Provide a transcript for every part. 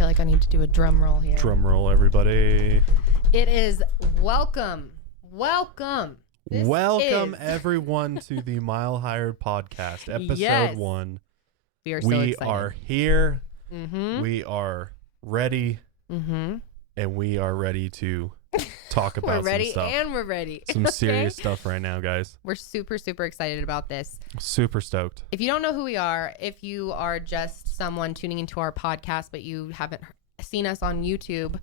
feel like I need to do a drum roll here. Drum roll, everybody. It is welcome. Welcome everyone to the Mile Higher Podcast, episode 1. We are so excited. We are here. Mm-hmm. We are ready. Mm-hmm. And we are ready to talk about we're ready some stuff. and we're ready. Some serious stuff right now, guys. We're super excited about this. Super stoked. If you don't know who we are, if you are just someone tuning into our podcast, but you haven't seen us on YouTube,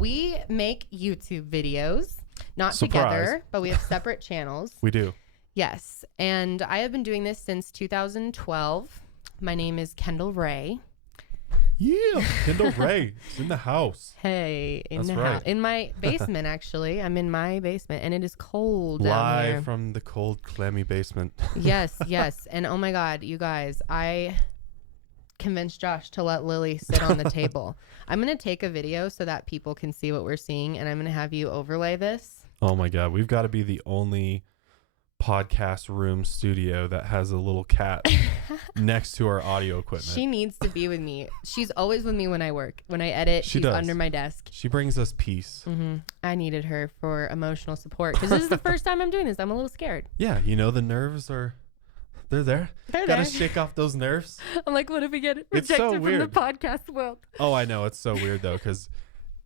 we make YouTube videos. Not together, but we have separate channels. We do. Yes. And I have been doing this since 2012. My name is Kendall Rae. Yeah. Kendall Rae is in the house. Hey, That's house. right. In my basement, actually. I'm in my basement and it is cold down Live here. from the cold, clammy basement. Yes. And oh my God, you guys, I convinced Josh to let Lily sit on the table. I'm going to take a video so that people can see what we're seeing, and I'm going to have you overlay this. Oh my God. We've got to be the only podcast room studio that has a little cat next to our audio equipment. She needs to be with me. She's always with me when I work. When I edit, she's under my desk. She brings us peace. Mm-hmm. I needed her for emotional support because this is the first time I'm doing this. I'm a little scared. Yeah. You know, the nerves are... They're there. Gotta shake off those nerves. I'm like, what if we get rejected so from the podcast world? Oh, I know. It's so weird, though, because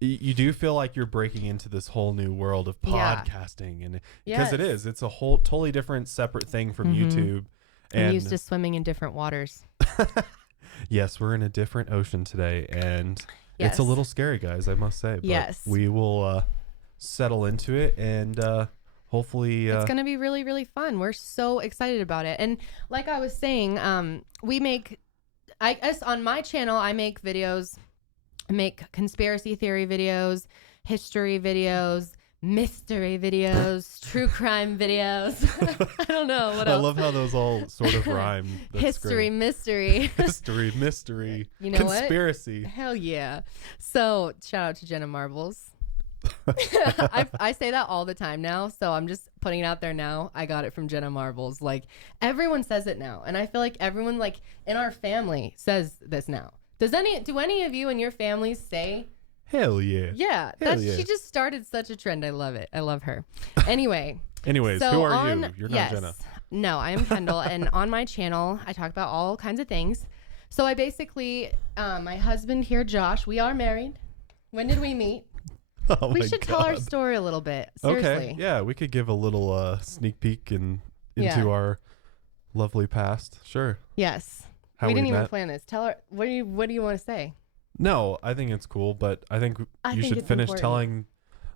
you do feel like you're breaking into this whole new world of podcasting. And because it is. It's a whole totally different, separate thing from YouTube. And I'm used to swimming in different waters. Yes, we're in a different ocean today. And it's a little scary, guys, I must say. But we will settle into it and... hopefully it's going to be really, really fun. We're so excited about it. And like I was saying, I guess on my channel, I make videos, I make conspiracy theory videos, history videos, mystery videos, true crime videos. I don't know what else. I love how those all sort of rhyme. That's history, great. Mystery. History, mystery, you know conspiracy. What? Hell yeah. So shout out to Jenna Marbles. I say that all the time now, so I'm just putting it out there now. I got it from Jenna Marbles. Like, everyone says it now, and I feel like everyone, like, in our family says this now. Do any of you in your families say hell yeah? Yeah, she just started such a trend. I love it. I love her. Anyways, so who are you? You're not Jenna. No, I am Kendall, and on my channel I talk about all kinds of things. So I basically my husband here, Josh, we are married. When did we meet? Oh we should tell our story a little bit. Seriously. Okay. Yeah, we could give a little sneak peek into our lovely past. Sure. Yes. How we didn't met. even plan this. Tell her what do you want to say? No, I think it's cool, but I think you should finish telling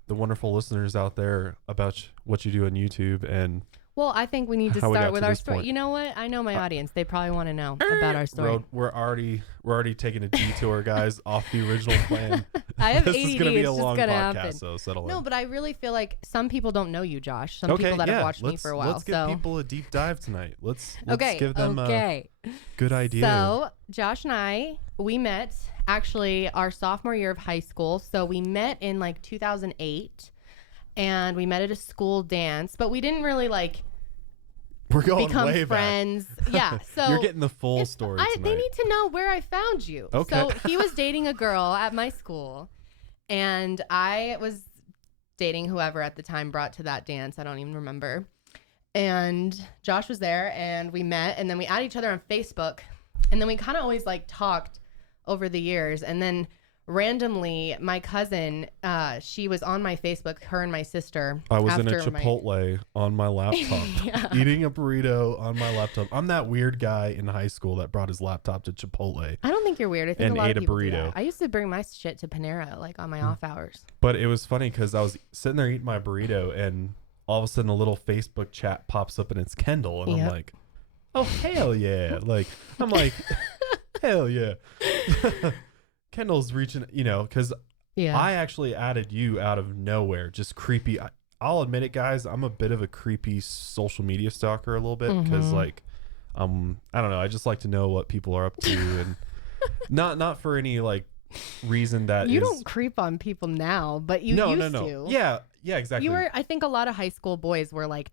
the wonderful listeners out there about what you do on YouTube and well, I think we need to start with our story. Point. You know what? I know my audience. They probably want to know about our story. We're already taking a detour, guys, off the original plan. I have this ADD. is going to be a long podcast, happen. So settle in. No, but I really feel like some people don't know you, Josh. Some people that have watched me for a while. Let's give people a deep dive tonight. Let's give them a good idea. So Josh and I, we met actually our sophomore year of high school. So we met in like 2008, and we met at a school dance, but we didn't really we're going become way friends. Back. Yeah. So you're getting the full story tonight. They need to know where I found you. Okay. So he was dating a girl at my school, and I was dating whoever at the time brought to that dance. I don't even remember. And Josh was there, and we met, and then we added each other on Facebook, and then we kind of always talked over the years, and then randomly, my cousin, she was on my Facebook, her and my sister. I was in a Chipotle on my laptop, eating a burrito on my laptop. I'm that weird guy in high school that brought his laptop to Chipotle. I don't think you're weird. I think a lot of people do burrito. that. I used to bring my shit to Panera, on my off hours. But it was funny because I was sitting there eating my burrito, and all of a sudden a little Facebook chat pops up, and it's Kendall, and I'm like, oh, hell yeah. I'm like, hell yeah. Kendall's reaching, because I actually added you out of nowhere, just creepy. I'll admit it, guys. I'm a bit of a creepy social media stalker a little bit because, I don't know. I just like to know what people are up to, and not for any reason that you don't creep on people now, but you used to. Yeah, exactly. You were. I think a lot of high school boys were like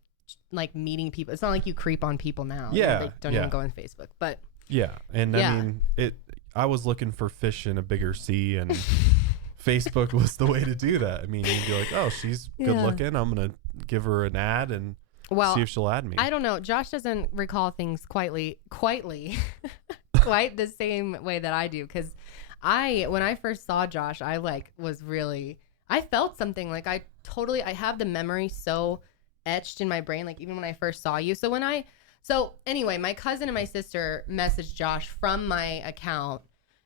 meeting people. It's not like you creep on people now. Yeah, they don't even go on Facebook, but yeah, and I mean it. I was looking for fish in a bigger sea, and Facebook was the way to do that. I mean, you'd be like, oh, she's good looking. I'm going to give her an ad and see if she'll add me. I don't know. Josh doesn't recall things quite the same way that I do. Because when I first saw Josh, I felt something. Like I have the memory so etched in my brain. Like even when I first saw you. So anyway, my cousin and my sister messaged Josh from my account,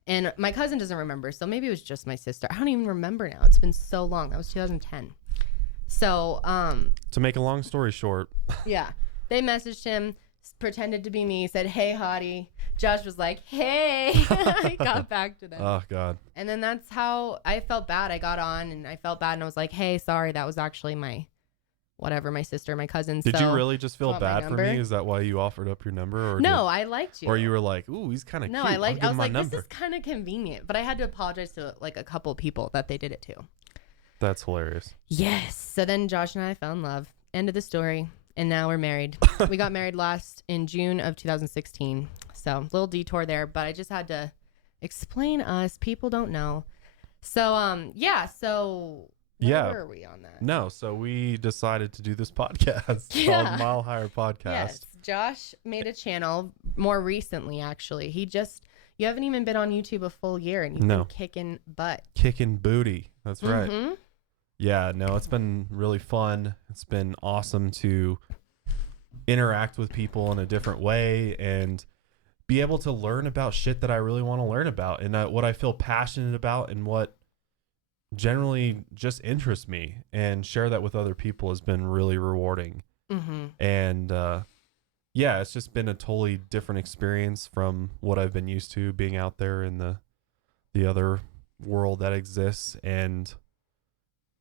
and my cousin doesn't remember. So maybe it was just my sister. I don't even remember now. It's been so long. That was 2010. So, to make a long story short. Yeah. They messaged him, pretended to be me, said, hey, hottie. Josh was like, hey. I got back to them. Oh, God. And then that's how I felt bad. I got on and I felt bad and I was like, hey, sorry. That was actually my sister, my cousin. Did you really just feel bad for me? Is that why you offered up your number? Or no, I liked you. Or you were like, ooh, he's kind of cute. No, I was like, this is kind of convenient. But I had to apologize to like a couple people that they did it to. That's hilarious. Yes. So then Josh and I fell in love. End of the story. And now we're married. We got married in June of 2016. So little detour there, but I just had to explain us. People don't know. So, So where were we on that? No. So we decided to do this podcast called Mile Higher Podcast. Yes. Josh made a channel more recently, actually. You haven't even been on YouTube a full year and you've been kicking butt. Kicking booty. That's right. Mm-hmm. Yeah, no, it's been really fun. It's been awesome to interact with people in a different way and be able to learn about shit that I really want to learn about and what I feel passionate about and what generally just interests me, and share that with other people has been really rewarding. Mm-hmm. And it's just been a totally different experience from what I've been used to being out there in the other world that exists, and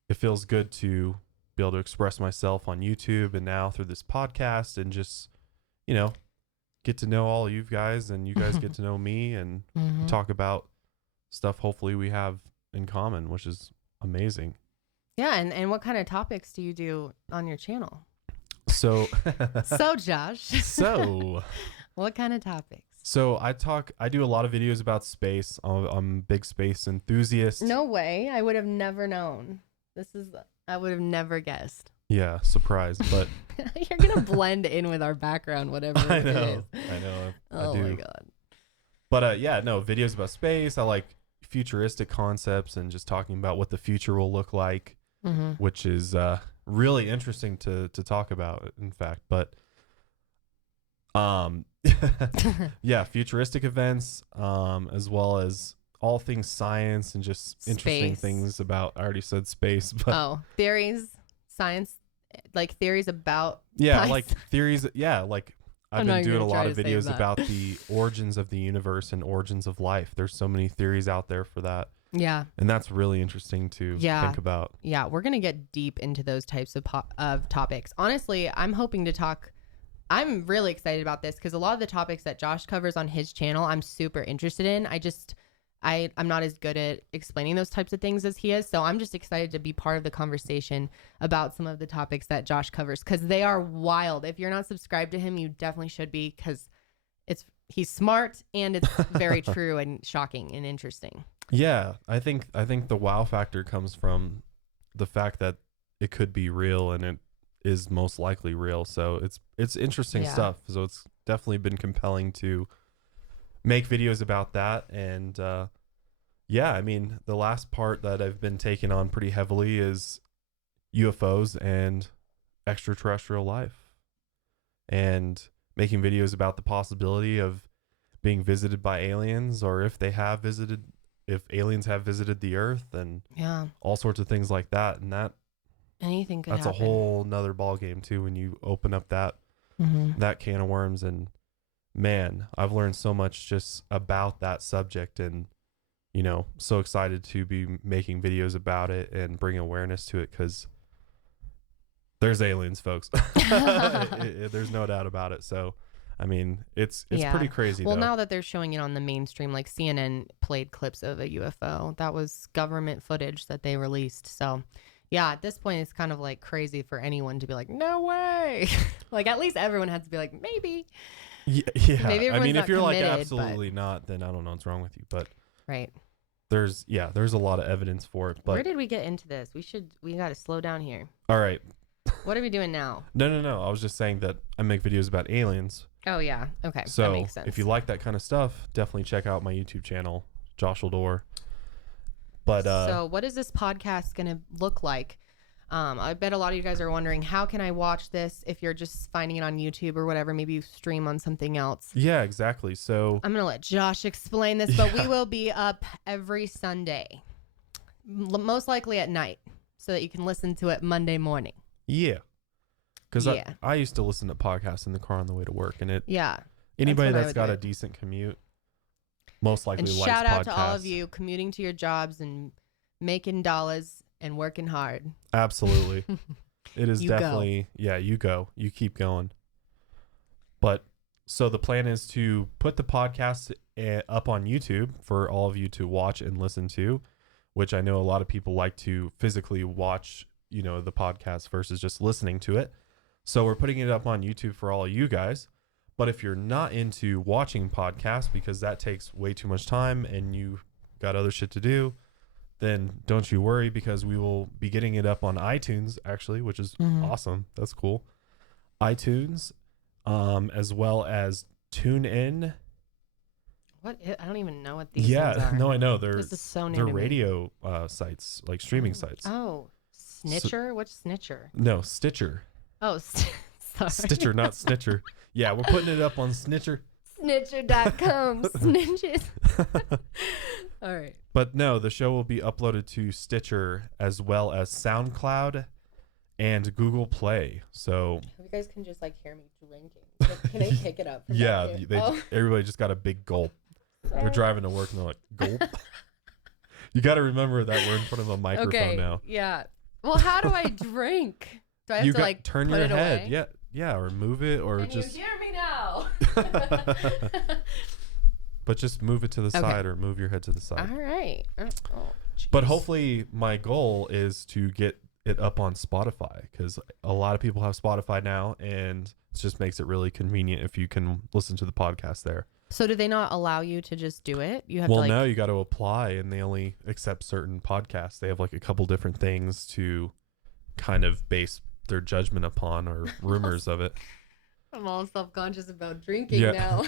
it feels good to be able to express myself on YouTube and now through this podcast and just, get to know all you guys and you guys get to know me and talk about stuff hopefully we have in common, which is amazing. Yeah. And what kind of topics do you do on your channel? So Josh. So what kind of topics? So I do a lot of videos about space. I'm a big space enthusiast. No way. I would have never known. I would have never guessed. Yeah, surprise. But you're going to blend in with our background, whatever I know, it is. I know. Oh my God. But videos about space. I like futuristic concepts and just talking about what the future will look like, which is really interesting to talk about, in fact. But futuristic events, as well as all things science and just interesting things about, I already said space, but theories, science, like theories about like theories. Yeah, like I've been doing a lot of videos about the origins of the universe and origins of life. There's so many theories out there for that. Yeah. And that's really interesting to think about. Yeah, we're going to get deep into those types of topics. Honestly, I'm really excited about this because a lot of the topics that Josh covers on his channel, I'm super interested in. I'm not as good at explaining those types of things as he is. So I'm just excited to be part of the conversation about some of the topics that Josh covers because they are wild. If you're not subscribed to him, you definitely should be because he's smart and it's very true and shocking and interesting. Yeah, I think the wow factor comes from the fact that it could be real and it is most likely real. So it's interesting stuff. So it's definitely been compelling to make videos about that. And I mean, the last part that I've been taking on pretty heavily is UFOs and extraterrestrial life, and making videos about the possibility of being visited by aliens, or if aliens have visited the earth, and all sorts of things like that. And anything could happen. That's a whole nother ball game too when you open up that can of worms. And man, I've learned so much just about that subject, and so excited to be making videos about it and bring awareness to it, because there's aliens, folks. There's no doubt about it. So I mean, it's pretty crazy. Well, now that they're showing it on the mainstream, like CNN played clips of a UFO. That was government footage that they released. So yeah, at this point, it's kind of like crazy for anyone to be like, no way. Like at least everyone has to be like, maybe. Yeah. Maybe I mean, everyone's if you're not like committed, absolutely not, then I don't know what's wrong with you. But Right. there's a lot of evidence for it. But Where did we get into this? We got to slow down here. all right. What are we doing now? No. I was just saying that I make videos about aliens. Oh, yeah. Okay. So that makes sense. if you like that kind of stuff, definitely check out my YouTube channel, Josh Eldor. But so what is this podcast going to look like? I bet a lot of you guys are wondering, how can I watch this if you're just finding it on YouTube or whatever? Maybe you stream on something else. yeah, exactly. So I'm going to let Josh explain this, but we will be up every Sunday, most likely at night, so that you can listen to it Monday morning. yeah. Because Yeah. I used to listen to podcasts in the car on the way to work, and Yeah. anybody what I that's would got do. a decent commute most likely And likes shout out podcasts. to all of you commuting to your jobs and making dollars and working hard. Absolutely. It is You go. definitely, you keep going. But so the plan is to put the podcast up on YouTube for all of you to watch and listen to, which I know a lot of people like to physically watch, the podcast versus just listening to it. So we're putting it up on YouTube for all of you guys. But if you're not into watching podcasts because that takes way too much time and you got other shit to do, then don't you worry, because we will be getting it up on iTunes, actually, which is awesome. That's cool. iTunes, as well as TuneIn. I don't even know what these things are. No, I know. This is so new they're to me. radio sites, like streaming sites. Oh, Snitcher? What's Snitcher? No, Stitcher. Oh, sorry. Stitcher, not Snitcher. Yeah, we're putting it up on Snitcher. Snitcher.com. Snitches. All right. But no, the show will be uploaded to Stitcher as well as SoundCloud and Google Play. So You guys can just hear me drinking. Can I pick it up? From yeah, back here? everybody just got a big gulp. We're Sorry. driving to work and they're like, gulp. You got to remember that we're in front of a microphone Okay. now. Yeah. Well, how do I drink? Do I have to turn put your it head. away? Yeah, or move it, or Can just you hear me now? but just move it to the Okay. side, or move your head to the side. All right. Oh, But jeez. hopefully my goal is to get it up on Spotify, because a lot of people have Spotify now, and it just makes it really convenient if you can listen to the podcast there. So do they not allow you to just do it? You have Well, to no, you got to apply, and they only accept certain podcasts. They have a couple different things to kind of base their judgment upon, or rumors of it. I'm all self-conscious about drinking Yeah. now.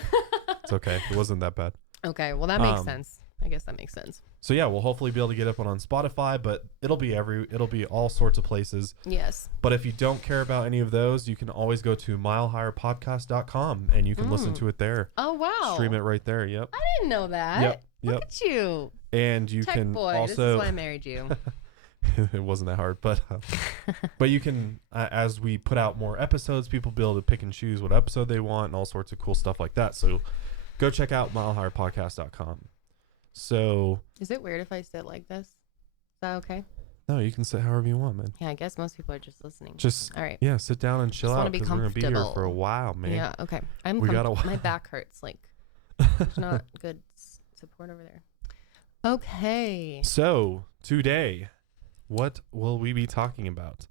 It's okay. It wasn't that bad. Okay, well that makes sense. I guess that makes sense. So yeah, we'll hopefully be able to get up on Spotify, but it'll be all sorts of places. Yes. But if you don't care about any of those, you can always go to milehigherpodcast.com and you can listen to it there. Oh wow. Stream it right there. Yep. I didn't know that. Yep. Look at you. And you Tech can boy. This is also why I married you. it wasn't that hard, but you can as we put out more episodes, people be able to pick and choose what episode they want and all sorts of cool stuff like that. So go check out milehigherpodcast.com. So Is it weird if I sit like this? Is that okay? no, you can sit however you want, man. Yeah, I guess most people are just listening. Just All right. yeah, sit down and chill Just wanna out, be because we're gonna be here comfortable. for a while, man. Yeah, okay. We got a My while. back hurts. There's not good support over there. Okay. So today, what will we be talking about?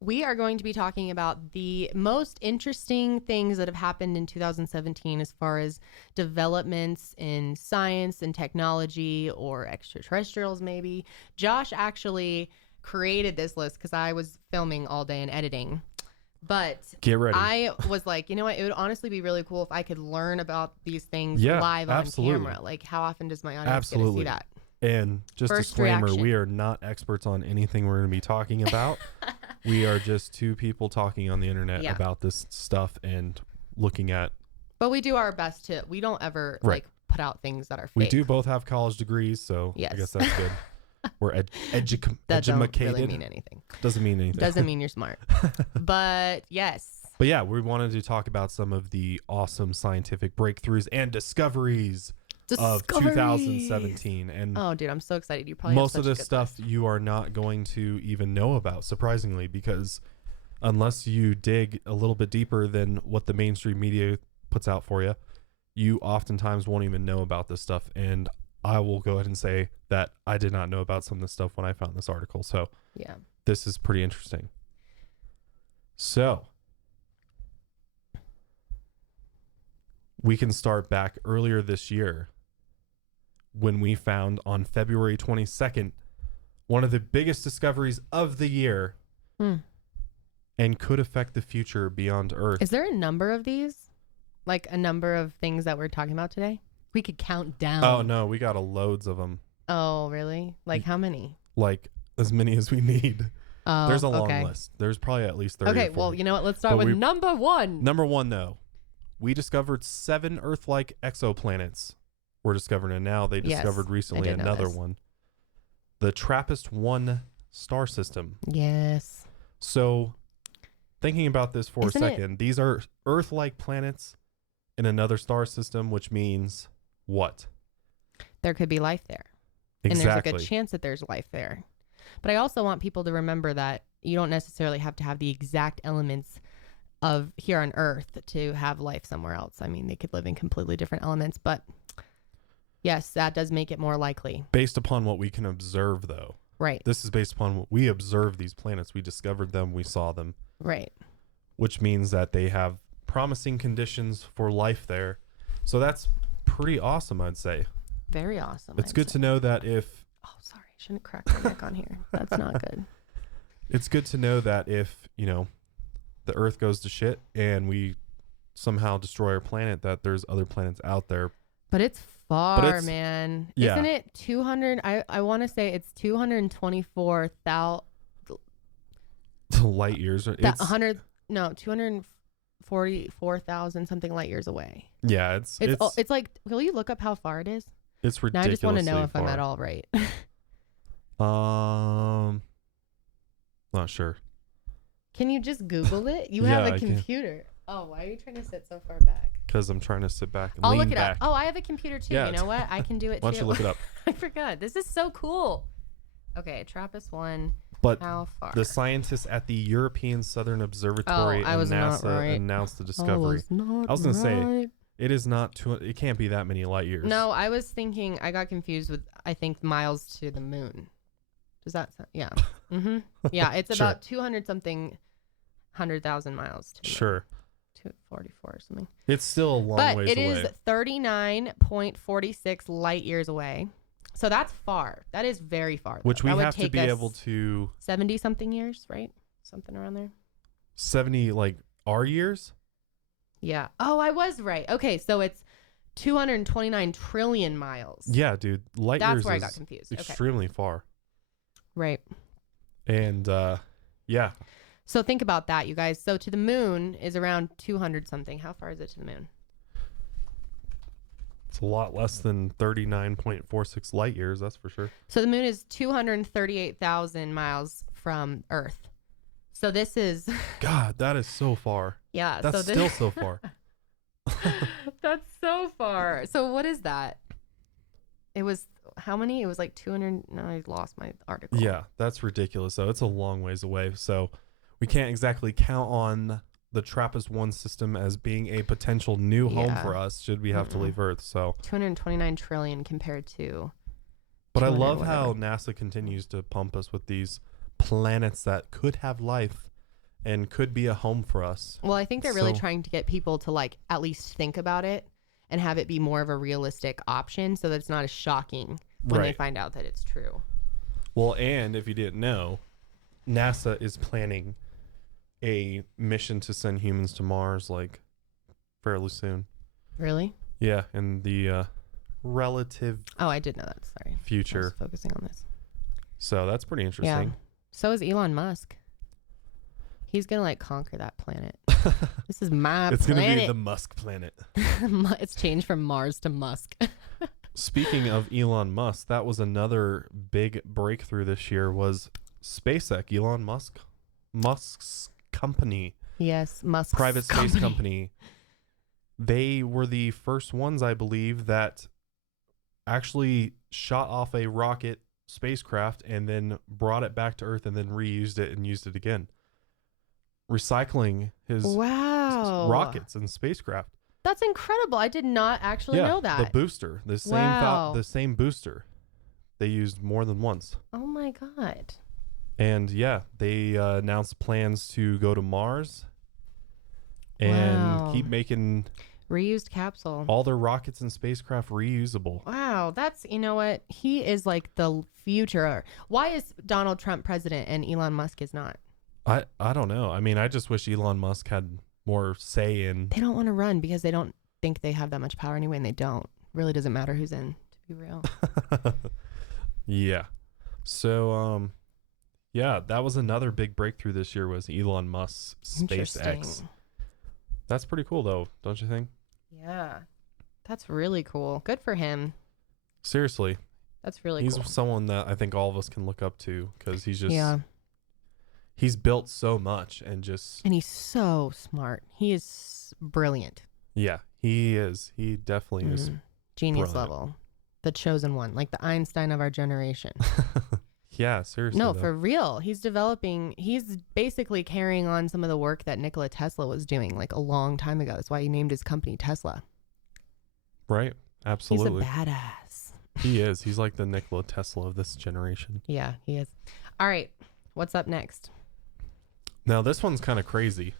We are going to be talking about the most interesting things that have happened in 2017 as far as developments in science and technology, or extraterrestrials maybe. Josh actually created this list because I was filming all day and editing. But Get ready. I was like, you know what? It would honestly be really cool if I could learn about these things Yeah, live absolutely. on camera. Like, how often does my audience Absolutely. get to see that? And just First disclaimer, reaction. we are not experts on anything we're going to be talking about. We are just two people talking on the internet Yeah. about this stuff and looking at. But we do our best to. We don't ever Right. put out things that are fake. We do both have college degrees, so Yes. I guess that's good. We're that don't educated. really mean anything. Doesn't mean anything. Doesn't mean you're smart. But yes. But yeah, we wanted to talk about some of the awesome scientific breakthroughs and discoveries of Discoveries. 2017. And Oh, dude, I'm so excited. You probably most have of such a this good stuff list. you are not going to even know about, surprisingly, because unless you dig a little bit deeper than what the mainstream media puts out for you, you oftentimes won't even know about this stuff. And I will go ahead and say that I did not know about some of this stuff when I found this article. So Yeah. this is pretty interesting. So we can start back earlier this year when we found on February 22nd one of the biggest discoveries of the year and could affect the future beyond Earth. Is there a number of these? Like a number of things that we're talking about today? We could count down. Oh, no, we got loads of them. Oh, really? Like how many? Like as many as we need. Oh, there's a long list. There's probably at least 30. Okay, well, you know what? Let's start with number one. Number one, though. We discovered 7 Earth-like exoplanets were discovered, and now they discovered recently another one. The TRAPPIST-1 star system. Yes. So, thinking about this for a second, these are Earth-like planets in another star system, which means what? There could be life there. Exactly. And there's a good chance that there's life there. But I also want people to remember that you don't necessarily have to have the exact elements of here on Earth to have life somewhere else. I mean, they could live in completely different elements, but yes, that does make it more likely. Based upon what we can observe, though. Right. This is based upon what we observed these planets. We discovered them. We saw them. Right. Which means that they have promising conditions for life there. So that's pretty awesome, I'd say. Very awesome. It's good to know that if... Oh, sorry. I shouldn't crack my neck on here. That's not good. It's good to know that if, you know, the Earth goes to shit and we somehow destroy our planet, that there's other planets out there. But it's far, man. Yeah. Isn't it 200? I want to say it's 224,000 light years. It's 244,000 something light years away. Yeah, it's like, will you look up how far it is? It's ridiculously now I just want to know if far. I'm at all right. Not sure. Can you just Google it? You Yeah, have a computer. Oh, why are you trying to sit so far back? Because I'm trying to sit back and I'll lean look it back. up. Oh, I have a computer too. Yeah, You know what? I can do it Why too. don't you look it up? I forgot. This is so cool. Okay, TRAPPIST-1. But how far? the scientists at the European Southern Observatory and NASA announced the discovery. I was going to say, it is not it can't be that many light years. No, I was thinking, I got confused with, I think, miles to the moon. Does that sound? Yeah. Mm-hmm. Yeah, it's Sure. about 200-something 100,000 miles to the Sure. moon. 244 or something. It's still a long but ways away. But it is 39.46 light years away. So that's far. That is very far. Which we that have to be able to... 70-something years, right? Something around there. 70, like, our years? Yeah. Oh, I was right. Okay, so it's 229 trillion miles. Yeah, dude. Light years That's where I is got confused. extremely far. Right. And, yeah. So think about that, you guys. So to the moon is around 200-something. How far is it to the moon? It's a lot less than 39.46 light years, that's for sure. So the moon is 238,000 miles from Earth. So this is... God, that is so far. Yeah. That's still so far. That's so far. So what is that? It was... How many? It was like 200... No, I lost my article. Yeah, that's ridiculous, though. It's a long ways away. So we can't exactly count on the TRAPPIST-1 system as being a potential new home for us should we have to leave Earth. So 229 trillion compared to... But I love how NASA continues to pump us with these planets that could have life and could be a home for us. Well, I think they're really trying to get people to like at least think about it and have it be more of a realistic option so that it's not as shocking when they find out that it's true. Well, and if you didn't know, NASA is planning a mission to send humans to Mars like fairly soon. Really? Yeah, in the relative I did know that. Sorry. Future. I was focusing on this. So that's pretty interesting. Yeah. So is Elon Musk. He's going to like conquer that planet. This is my it's planet. It's going to be the Musk planet. It's changed from Mars to Musk. Speaking of Elon Musk, that was another big breakthrough this year was SpaceX. Elon Musk's company. Yes, Musk's private space company. They were the first ones, I believe, that actually shot off a rocket spacecraft and then brought it back to Earth and then reused it and used it again. Recycling his rockets and spacecraft. That's incredible. I did not actually know that. The booster, the same booster. They used more than once. Oh my God. And yeah, they announced plans to go to Mars and keep making Reused capsule. All their rockets and spacecraft reusable. Wow, that's, you know what? He is like the future. Why is Donald Trump president and Elon Musk is not? I don't know. I mean, I just wish Elon Musk had more say in. They don't want to run because they don't think they have that much power anyway, and they don't. Really doesn't matter who's in, to be real. Yeah. So, yeah, that was another big breakthrough this year was Elon Musk's SpaceX. That's pretty cool, though, don't you think? Yeah, that's really cool. Good for him. Seriously. That's really He's cool. someone that I think all of us can look up to because he's just, Yeah. he's built so much and just. And he's so smart. He is brilliant. Yeah, he is. He definitely is. Genius brilliant. level. The chosen one, like the Einstein of our generation. Yeah, seriously. No, though. for real. He's basically carrying on some of the work that Nikola Tesla was doing like a long time ago. That's why he named his company Tesla. Right. Absolutely. He's a badass. He is. He's like the Nikola Tesla of this generation. Yeah, he is. All right. What's up next? Now, this one's kind of crazy.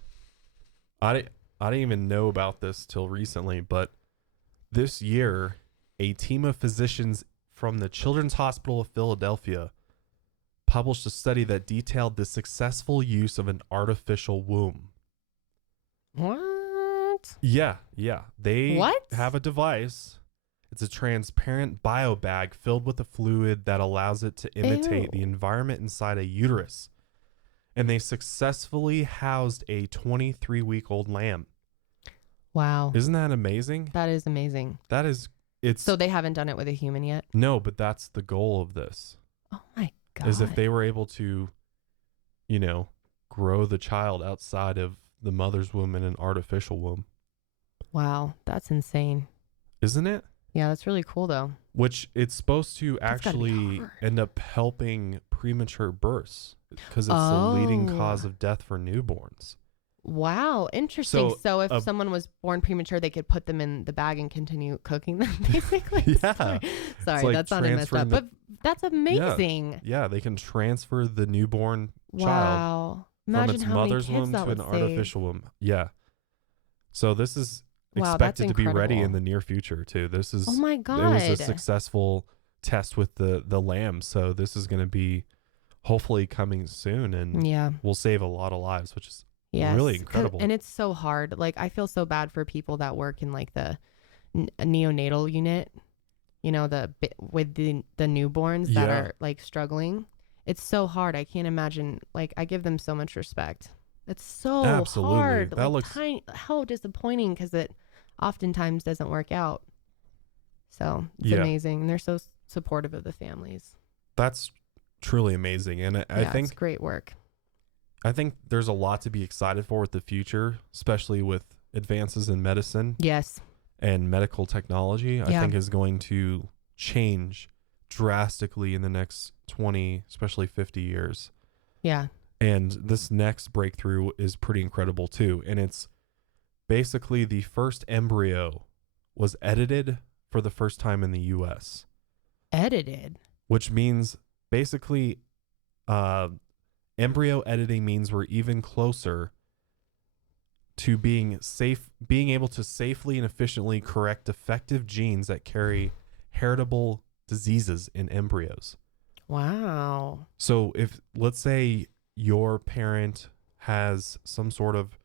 I didn't even know about this till recently, but this year, a team of physicians from the Children's Hospital of Philadelphia published a study that detailed the successful use of an artificial womb. What? Yeah. They What? have a device. It's a transparent bio bag filled with a fluid that allows it to imitate Ew. the environment inside a uterus. And they successfully housed a 23-week-old lamb. Wow. Isn't that amazing? That is amazing. That is, it's. So they haven't done it with a human yet? No, but that's the goal of this. Oh my God. Is if they were able to, grow the child outside of the mother's womb in an artificial womb. Wow. That's insane. Isn't it? Yeah, that's really cool though. Which it's supposed to That's gotta be actually hard. end up helping premature births because it's the leading Oh. cause of death for newborns. Wow, interesting. So if a- someone was born premature, they could put them in the bag and continue cooking them, basically. Yeah. Sorry, like that sounded messed up. transferring the- But that's amazing. Yeah, they can transfer the newborn child Wow. from Imagine its how many mother's kids womb that to an would save. artificial womb. Yeah. So this is Wow, that's expected to be ready in incredible. the near future too. This is Oh my it God. was a successful test with the lamb, so this is going to be hopefully coming soon and Yeah. will save a lot of lives, which is Yes. really 'Cause- incredible. And it's so hard. Like, I feel so bad for people that work in like the neonatal unit, with the newborns that Yeah. are like struggling. It's so hard. I can't imagine. Like, I give them so much respect. It's so Absolutely. hard. That Like, looks- how disappointing because it oftentimes doesn't work out. So it's Yeah. amazing. And they're so supportive of the families. That's truly amazing, and I Yeah, think it's great work. there's a lot to be excited for with the future, especially with advances in medicine Yes. and medical technology. I Yeah. think is going to change drastically in the next 20, especially 50 years. Yeah. And this next breakthrough is pretty incredible too. And it's basically the first embryo was edited for the first time in the US, Edited. which means basically embryo editing means we're even closer to being able to safely and efficiently correct defective genes that carry heritable diseases in embryos. Wow. So if, let's say, your parent has some sort of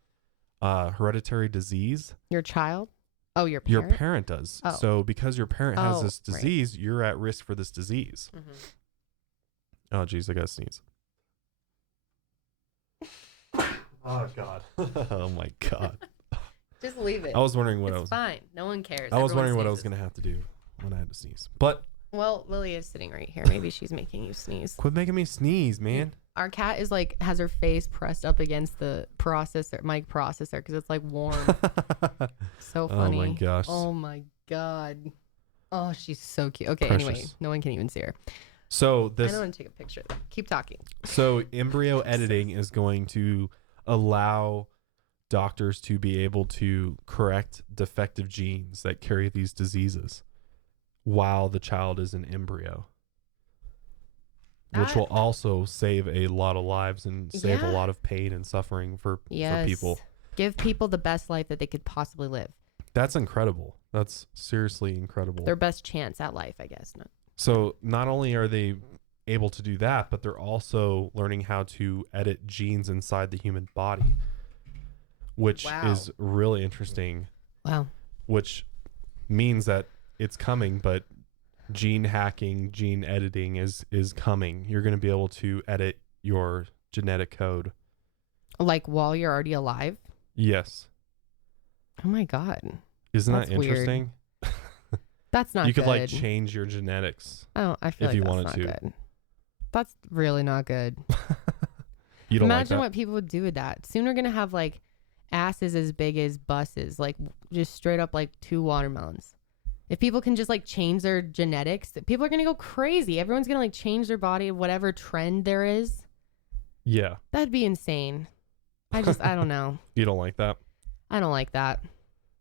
hereditary disease, Your child? Oh, your your parent? parent does. Oh. So because your parent has Oh, this right. disease, you're at risk for this disease. Oh, geez, I gotta sneeze. Oh, God. Oh, my God. Just leave it. I was wondering what It's I was. fine. No one cares. I was Everyone wondering what I was sneezes. gonna have to do when I had to sneeze. But Well, Lily is sitting right here. Maybe she's making you sneeze. quit making me sneeze, man. Our cat is like has her face pressed up against the mic processor because it's like warm. So funny. Oh my gosh. Oh my God. Oh, she's so cute. Okay, Precious. anyway, no one can even see her. So I this, don't want to take a picture. Keep talking. so embryo editing is going to allow doctors to be able to correct defective genes that carry these diseases while the child is an embryo, which That- will also save a lot of lives and save a Yeah. lot of pain and suffering for Yes. people. Give people the best life that they could possibly live. That's incredible. That's seriously incredible. Their best chance at life, I guess. No. So not only are they able to do that, but they're also learning how to edit genes inside the human body, which is really interesting. Wow. Which means that it's coming, but gene hacking, gene editing is coming. You're going to be able to edit your genetic code. Like while you're already alive? Yes. Oh my God. Isn't That's that interesting? That's not You could good. like change your genetics. Oh, I feel if like you that's wanted not to. good. That's really not good. You don't Imagine like what people would do with that. Soon we're going to have like asses as big as buses, like just straight up like 2 watermelons. If people can just like change their genetics, people are going to go crazy. Everyone's going to like change their body, whatever trend there is. that? Yeah. That'd be insane. I don't know. You don't like that? I don't like that.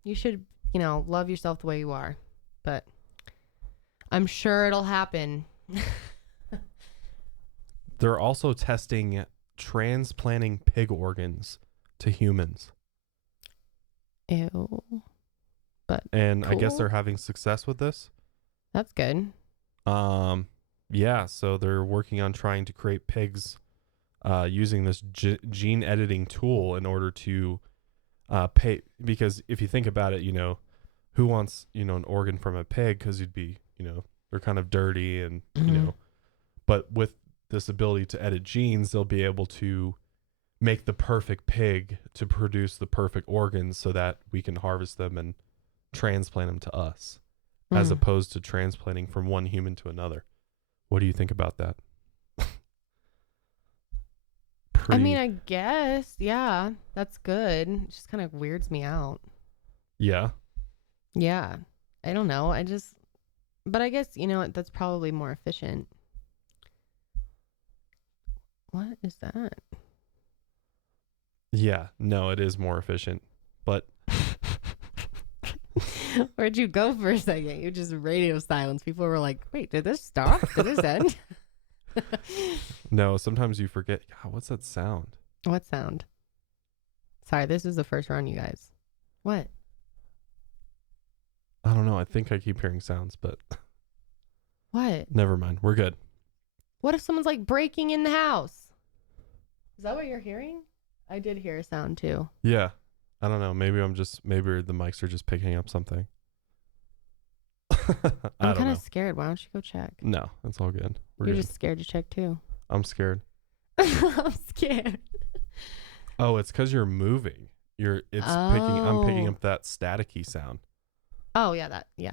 You should, love yourself the way you are. But I'm sure it'll happen. They're also testing transplanting pig organs to humans. Ew. But And I guess cool. they're having success with this. That's good. Yeah, so they're working on trying to create pigs using this gene editing tool in order to pay, because if you think about it, who wants, an organ from a pig, because you'd be, they're kind of dirty and, but with this ability to edit genes, they'll be able to make the perfect pig to produce the perfect organs so that we can harvest them and transplant them to us, as opposed to transplanting from one human to another. What do you think about that? I mean, I guess, yeah, that's good. It just kind of weirds me out. Yeah. Yeah. I don't know. But I guess, that's probably more efficient. What is that? Yeah. No, it is more efficient. But Where'd you go for a second? You just radio silence. People were like, wait, did this stop? Did this end? no, sometimes you forget. God, what's that sound? What sound? Sorry, this is the first run, you guys. What? I don't know. I think I keep hearing sounds, but What? never mind. We're good. What if someone's like breaking in the house? Is that what you're hearing? I did hear a sound too. Yeah. I don't know. Maybe the mics are just picking up something. I'm kind of scared. Why don't you go check? No, that's all good. You're just scared to check too. I'm scared. I'm scared. Oh, it's because you're moving. I'm picking up that staticky sound. Oh yeah, yeah.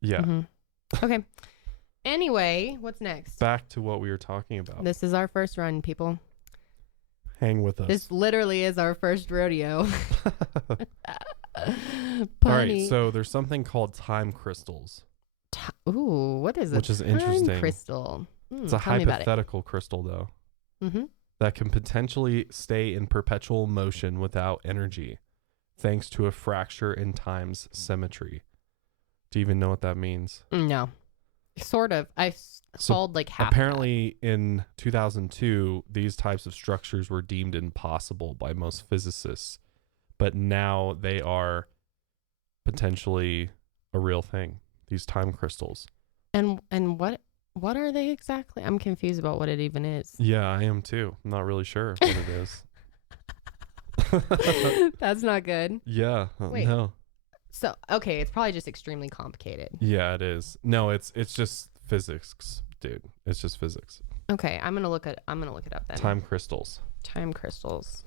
Yeah. Mm-hmm. Okay. Anyway, what's next? Back to what we were talking about. This is our first run, people. Hang with us. This literally is our first rodeo. All right, so there's something called time crystals. Ooh, what is it? Which is interesting. Crystal. It's a hypothetical crystal, though, that can potentially stay in perpetual motion without energy, thanks to a fracture in time's symmetry. Do you even know what that means? No. Sort of. I sold like half. Apparently, in 2002, these types of structures were deemed impossible by most physicists, but now they are potentially a real thing. These time crystals. And what are they exactly? I'm confused about what it even is. Yeah, I am too. I'm not really sure what it is. That's not good. Yeah. Wait. No. So, okay, it's probably just extremely complicated. Yeah, it is. No, it's just physics, dude. It's just physics. Okay, I'm going to look it up then. Time crystals. Time crystals.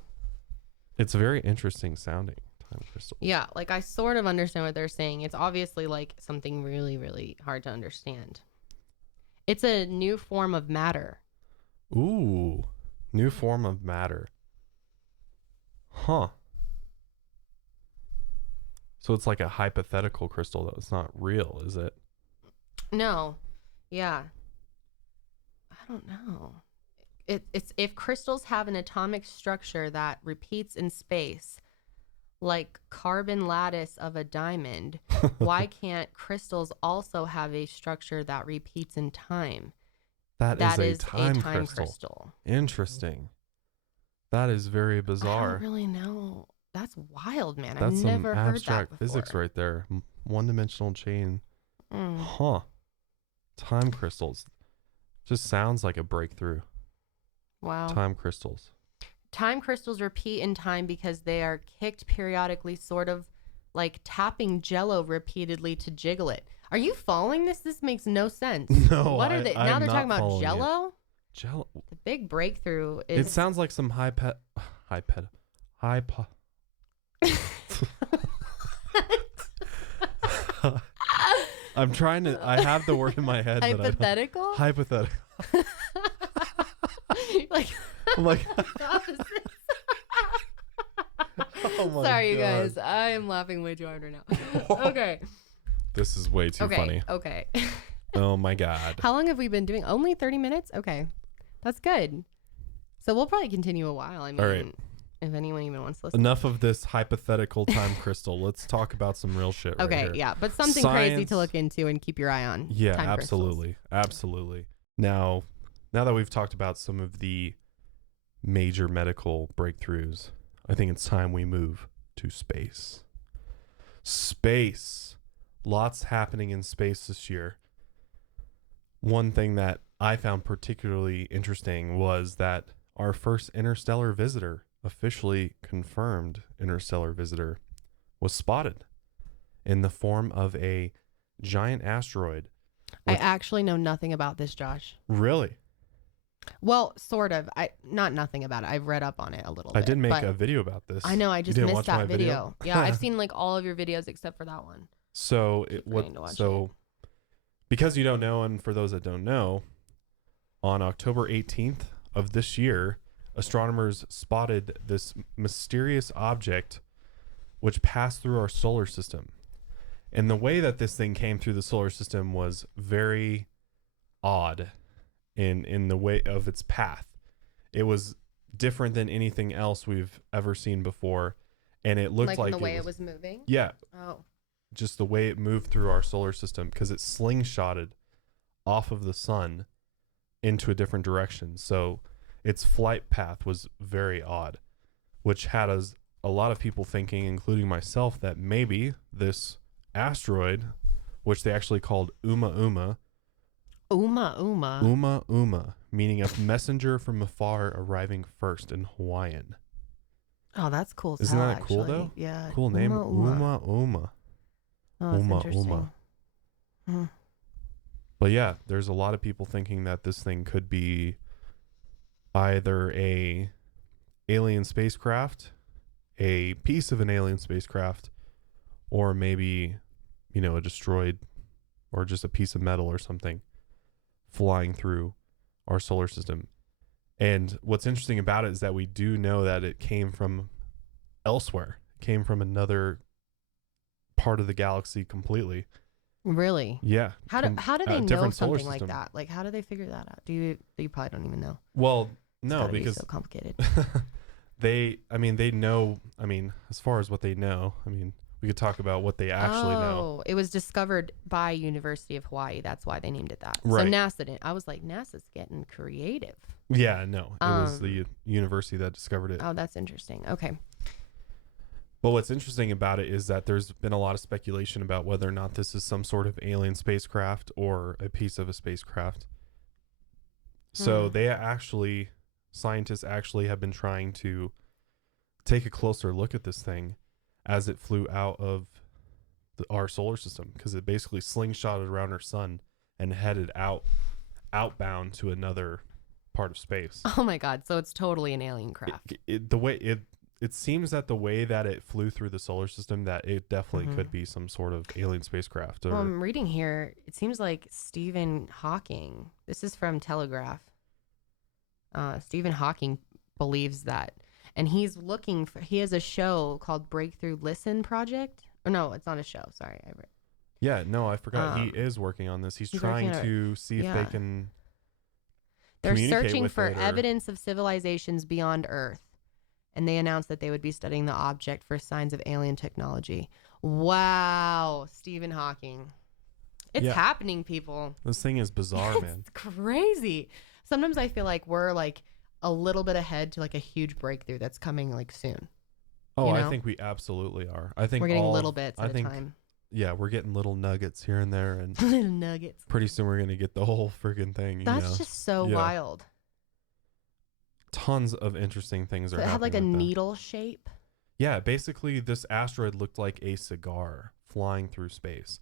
It's very interesting sounding. Time crystals. Yeah, like I sort of understand what they're saying. It's obviously like something really, really hard to understand. It's a new form of matter. Ooh, new form of matter. Huh. So it's like a hypothetical crystal, though. It's not real, is it? No. Yeah. I don't know. It's if crystals have an atomic structure that repeats in space, like carbon lattice of a diamond, why can't crystals also have a structure that repeats in time? That is a time crystal. Interesting. That is very bizarre. I don't really know. That's wild, man. That's I've never some heard abstract that before. physics right there. One-dimensional chain. Huh. Time crystals. Just sounds like a breakthrough. Wow. Time crystals. Time crystals repeat in time because they are kicked periodically, sort of like tapping Jello repeatedly to jiggle it. Are you following this? This makes no sense. No, What are they? Now they're talking about Jello? Jello. The big breakthrough is... It sounds like some I'm trying to... I have the word in my head. Hypothetical? Hypothetical. Like... I'm like... Oh my Sorry, you God. guys. I am laughing way too hard right now. Okay. This is way too funny. Okay. Oh my God. How long have we been doing? Only 30 minutes? Okay. That's good. So we'll probably continue a while. I mean, All right. If anyone even wants to listen. Enough of this hypothetical time crystal. Let's talk about some real shit right Okay, here. yeah. But something crazy to look into and keep your eye on. Yeah, Time absolutely. crystals. Absolutely. Now that we've talked about some of the major medical breakthroughs, I think it's time we move to space. Space. Lots happening in space this year. One thing that I found particularly interesting was that our first interstellar visitor, officially confirmed interstellar visitor, was spotted in the form of a giant asteroid. I actually know nothing about this, Josh. Really? Well, sort of. Not nothing about it. I've read up on it a little bit. I did make a video about this. I know. I just missed that video. Yeah, I've seen like all of your videos except for that one. So because you don't know, and for those that don't know, on October 18th of this year, astronomers spotted this mysterious object which passed through our solar system. And the way that this thing came through the solar system was very odd in the way of its path. It was different than anything else we've ever seen before. And it looked like in the way it was moving? Yeah. Oh. Just the way it moved through our solar system, because it slingshotted off of the sun into a different direction. So its flight path was very odd, which had a lot of people thinking, including myself, that maybe this asteroid, which they actually called Uma Uma. Uma Uma. Uma Uma, meaning a messenger from afar arriving first in Hawaiian. Oh, that's cool. Isn't that cool, though? Yeah. Cool name. Uma. Uma. Oh, that's Uma interesting. Uma. But yeah, there's a lot of people thinking that this thing could be either a alien spacecraft, a piece of an alien spacecraft, or maybe, a destroyed or just a piece of metal or something flying through our solar system. And what's interesting about it is that we do know that it came from elsewhere. It came from another part of the galaxy completely. Really? Yeah. How do they know different solar something like system. that? Like, how do they figure that out? You probably don't even know. Well, It's no, gotta be because so complicated. they know, as far as what they know, we could talk about what they actually know. Oh, it was discovered by University of Hawaii. That's why they named it that. Right. So NASA didn't. I was like, NASA's getting creative. Yeah, no, it was the university that discovered it. Oh, that's interesting. Okay. But what's interesting about it is that there's been a lot of speculation about whether or not this is some sort of alien spacecraft or a piece of a spacecraft. So scientists actually have been trying to take a closer look at this thing as it flew out of our solar system, because it basically slingshotted around our sun and headed outbound to another part of space. Oh my God. So it's totally an alien craft. It seems that the way that it flew through the solar system, that it definitely could be some sort of alien spacecraft. Well, I'm reading here. It seems like Stephen Hawking, this is from Telegraph. Stephen Hawking believes that. And he has a show called Breakthrough Listen Project. Or no, it's not a show. Sorry. I forgot. He is working on this. He's trying to see if they can. They're communicate searching with for it evidence of civilizations beyond Earth. And they announced that they would be studying the object for signs of alien technology. Wow, Stephen Hawking. It's happening, people. This thing is bizarre, man. It's crazy. Sometimes I feel like we're like a little bit ahead to like a huge breakthrough that's coming like soon. Oh, You I know? think we absolutely are. I think We're getting all little of- bits I at a think, time. yeah, we're getting little nuggets here and there, and Little nuggets. pretty soon we're gonna get the whole freaking thing. That's just so Yeah. wild. Tons of interesting things So are it had happening. like a with that. needle shape. Yeah, basically, this asteroid looked like a cigar flying through space.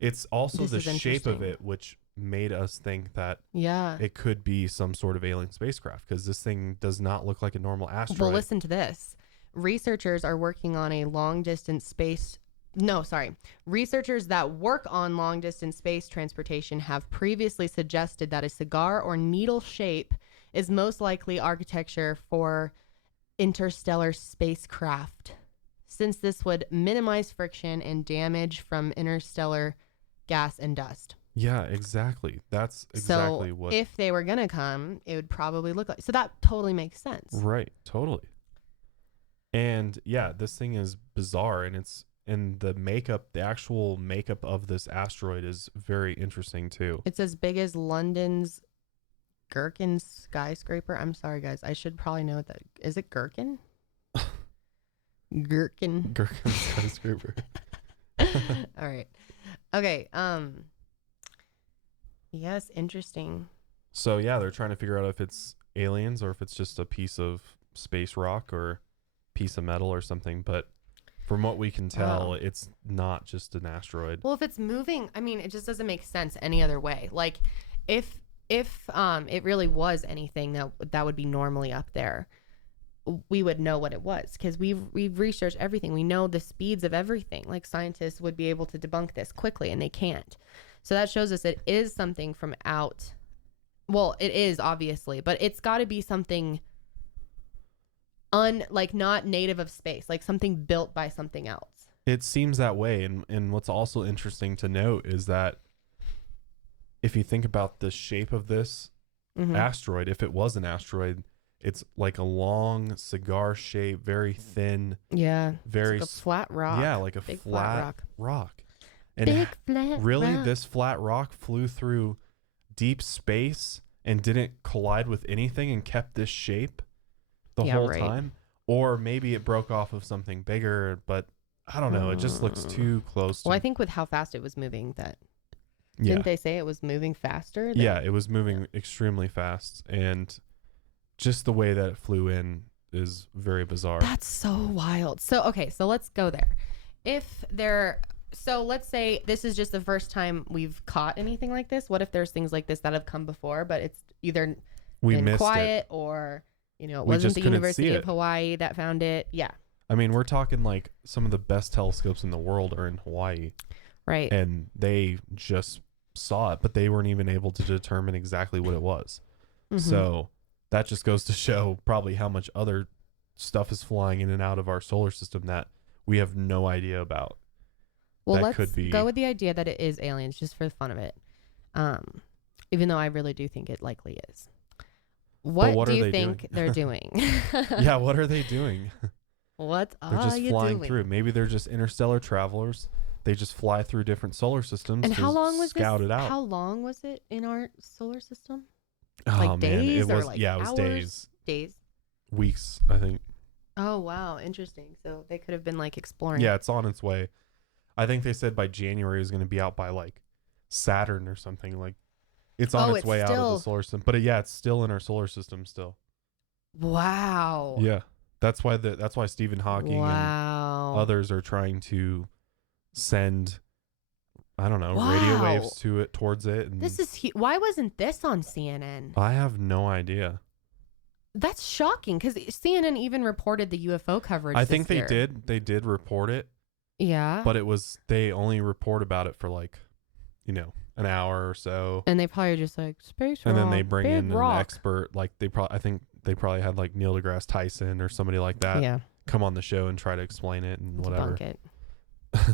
It's also This the is shape of interesting. it which made us think that Yeah. it could be some sort of alien spacecraft, because this thing does not look like a normal asteroid. Well, listen to this. Researchers are working on a long distance space. No, sorry. Researchers that work on long distance space transportation have previously suggested that a cigar or needle shape is most likely architecture for interstellar spacecraft, since this would minimize friction and damage from interstellar gas and dust. Yeah, exactly. That's exactly So what. if they were going to come, it would probably look like. So that totally makes sense. Right, totally. And yeah, this thing is bizarre, and the makeup, the actual makeup of this asteroid is very interesting too. It's as big as London's Gherkin skyscraper. I'm sorry, guys. I should probably know what that is. It Gherkin? Gherkin. Gherkin skyscraper. All right. Okay. Yes, interesting. So yeah, they're trying to figure out if it's aliens or if it's just a piece of space rock or piece of metal or something. But from what we can tell, Wow. it's not just an asteroid. Well, if it's moving, I mean, it just doesn't make sense any other way. Like, if it really was anything that would be normally up there, we would know what it was, because we've researched everything. We know the speeds of everything. Like, scientists would be able to debunk this quickly, and they can't. So that shows us it is something from out. Well, it is obviously, but it's got to be something like not native of space, like something built by something else. It seems that way. And what's also interesting to note is that if you think about the shape of this asteroid, if it was an asteroid, it's like a long cigar shape, very thin. Yeah. Very it's like a flat rock. Yeah, like a Big flat rock. And Big flat really, rock. this flat rock flew through deep space and didn't collide with anything and kept this shape the whole time? Or maybe it broke off of something bigger, but I don't know. It just looks too close to. Well, I think with how fast it was moving, yeah. didn't they say it was moving faster? Yeah, it was moving extremely fast, and just the way that it flew in is very bizarre. That's so wild. So, okay, so let's go there. So let's say this is just the first time we've caught anything like this. What if there's things like this that have come before, but it's either been missed quiet or, it We wasn't just the couldn't University see of it. Hawaii that found it. Yeah. I mean, we're talking like some of the best telescopes in the world are in Hawaii, Right. and they just saw it, but they weren't even able to determine exactly what it was. So that just goes to show probably how much other stuff is flying in and out of our solar system that we have no idea about. Well, that let's could be. go with the idea that it is aliens just for the fun of it. Even though I really do think it likely is. What are do you they think doing? they're doing? Yeah, what are they doing? What They're are just you flying doing? through. Maybe they're just interstellar travelers. They just fly through different solar systems. And to how long was scout this? it out. How long was it in our solar system? Oh Like man, days it or was like yeah, it was hours? days, Days. weeks, I think. Oh wow, interesting. So they could have been like exploring. Yeah, it's on its way. I think they said by January it's going to be out by like Saturn or something. Like it's on its way out of the solar system. But yeah, it's still in our solar system still. Wow. Yeah, that's why Stephen Hawking and others are trying to send, I don't know, radio waves to it towards it. And This is why wasn't this on CNN? I have no idea. That's shocking because CNN even reported the UFO coverage. I think this year. they did report it. Yeah. But they only report about it for like, an hour or so. And they probably just like space rock, And then they bring in rock. an expert. Like I think they probably had like Neil deGrasse Tyson or somebody like that come on the show and try to explain it and whatever. Debunk it.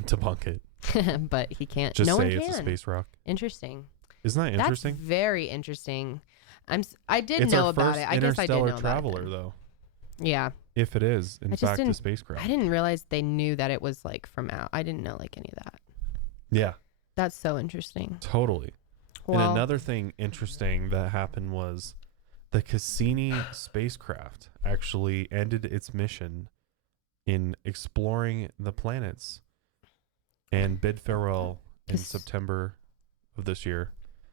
Debunk it. But he can't. Just no say one it's can. a space rock. Interesting. Isn't that interesting? That's very interesting. I did It's know our about first it. I guess I did know interstellar traveler, about it. though. Yeah. If it is, in fact, a spacecraft. I didn't realize they knew that it was like from out. I didn't know like any of that. Yeah. That's so interesting. Totally. Well, and another thing interesting that happened was the Cassini spacecraft actually ended its mission in exploring the planets and bid farewell in September of this year.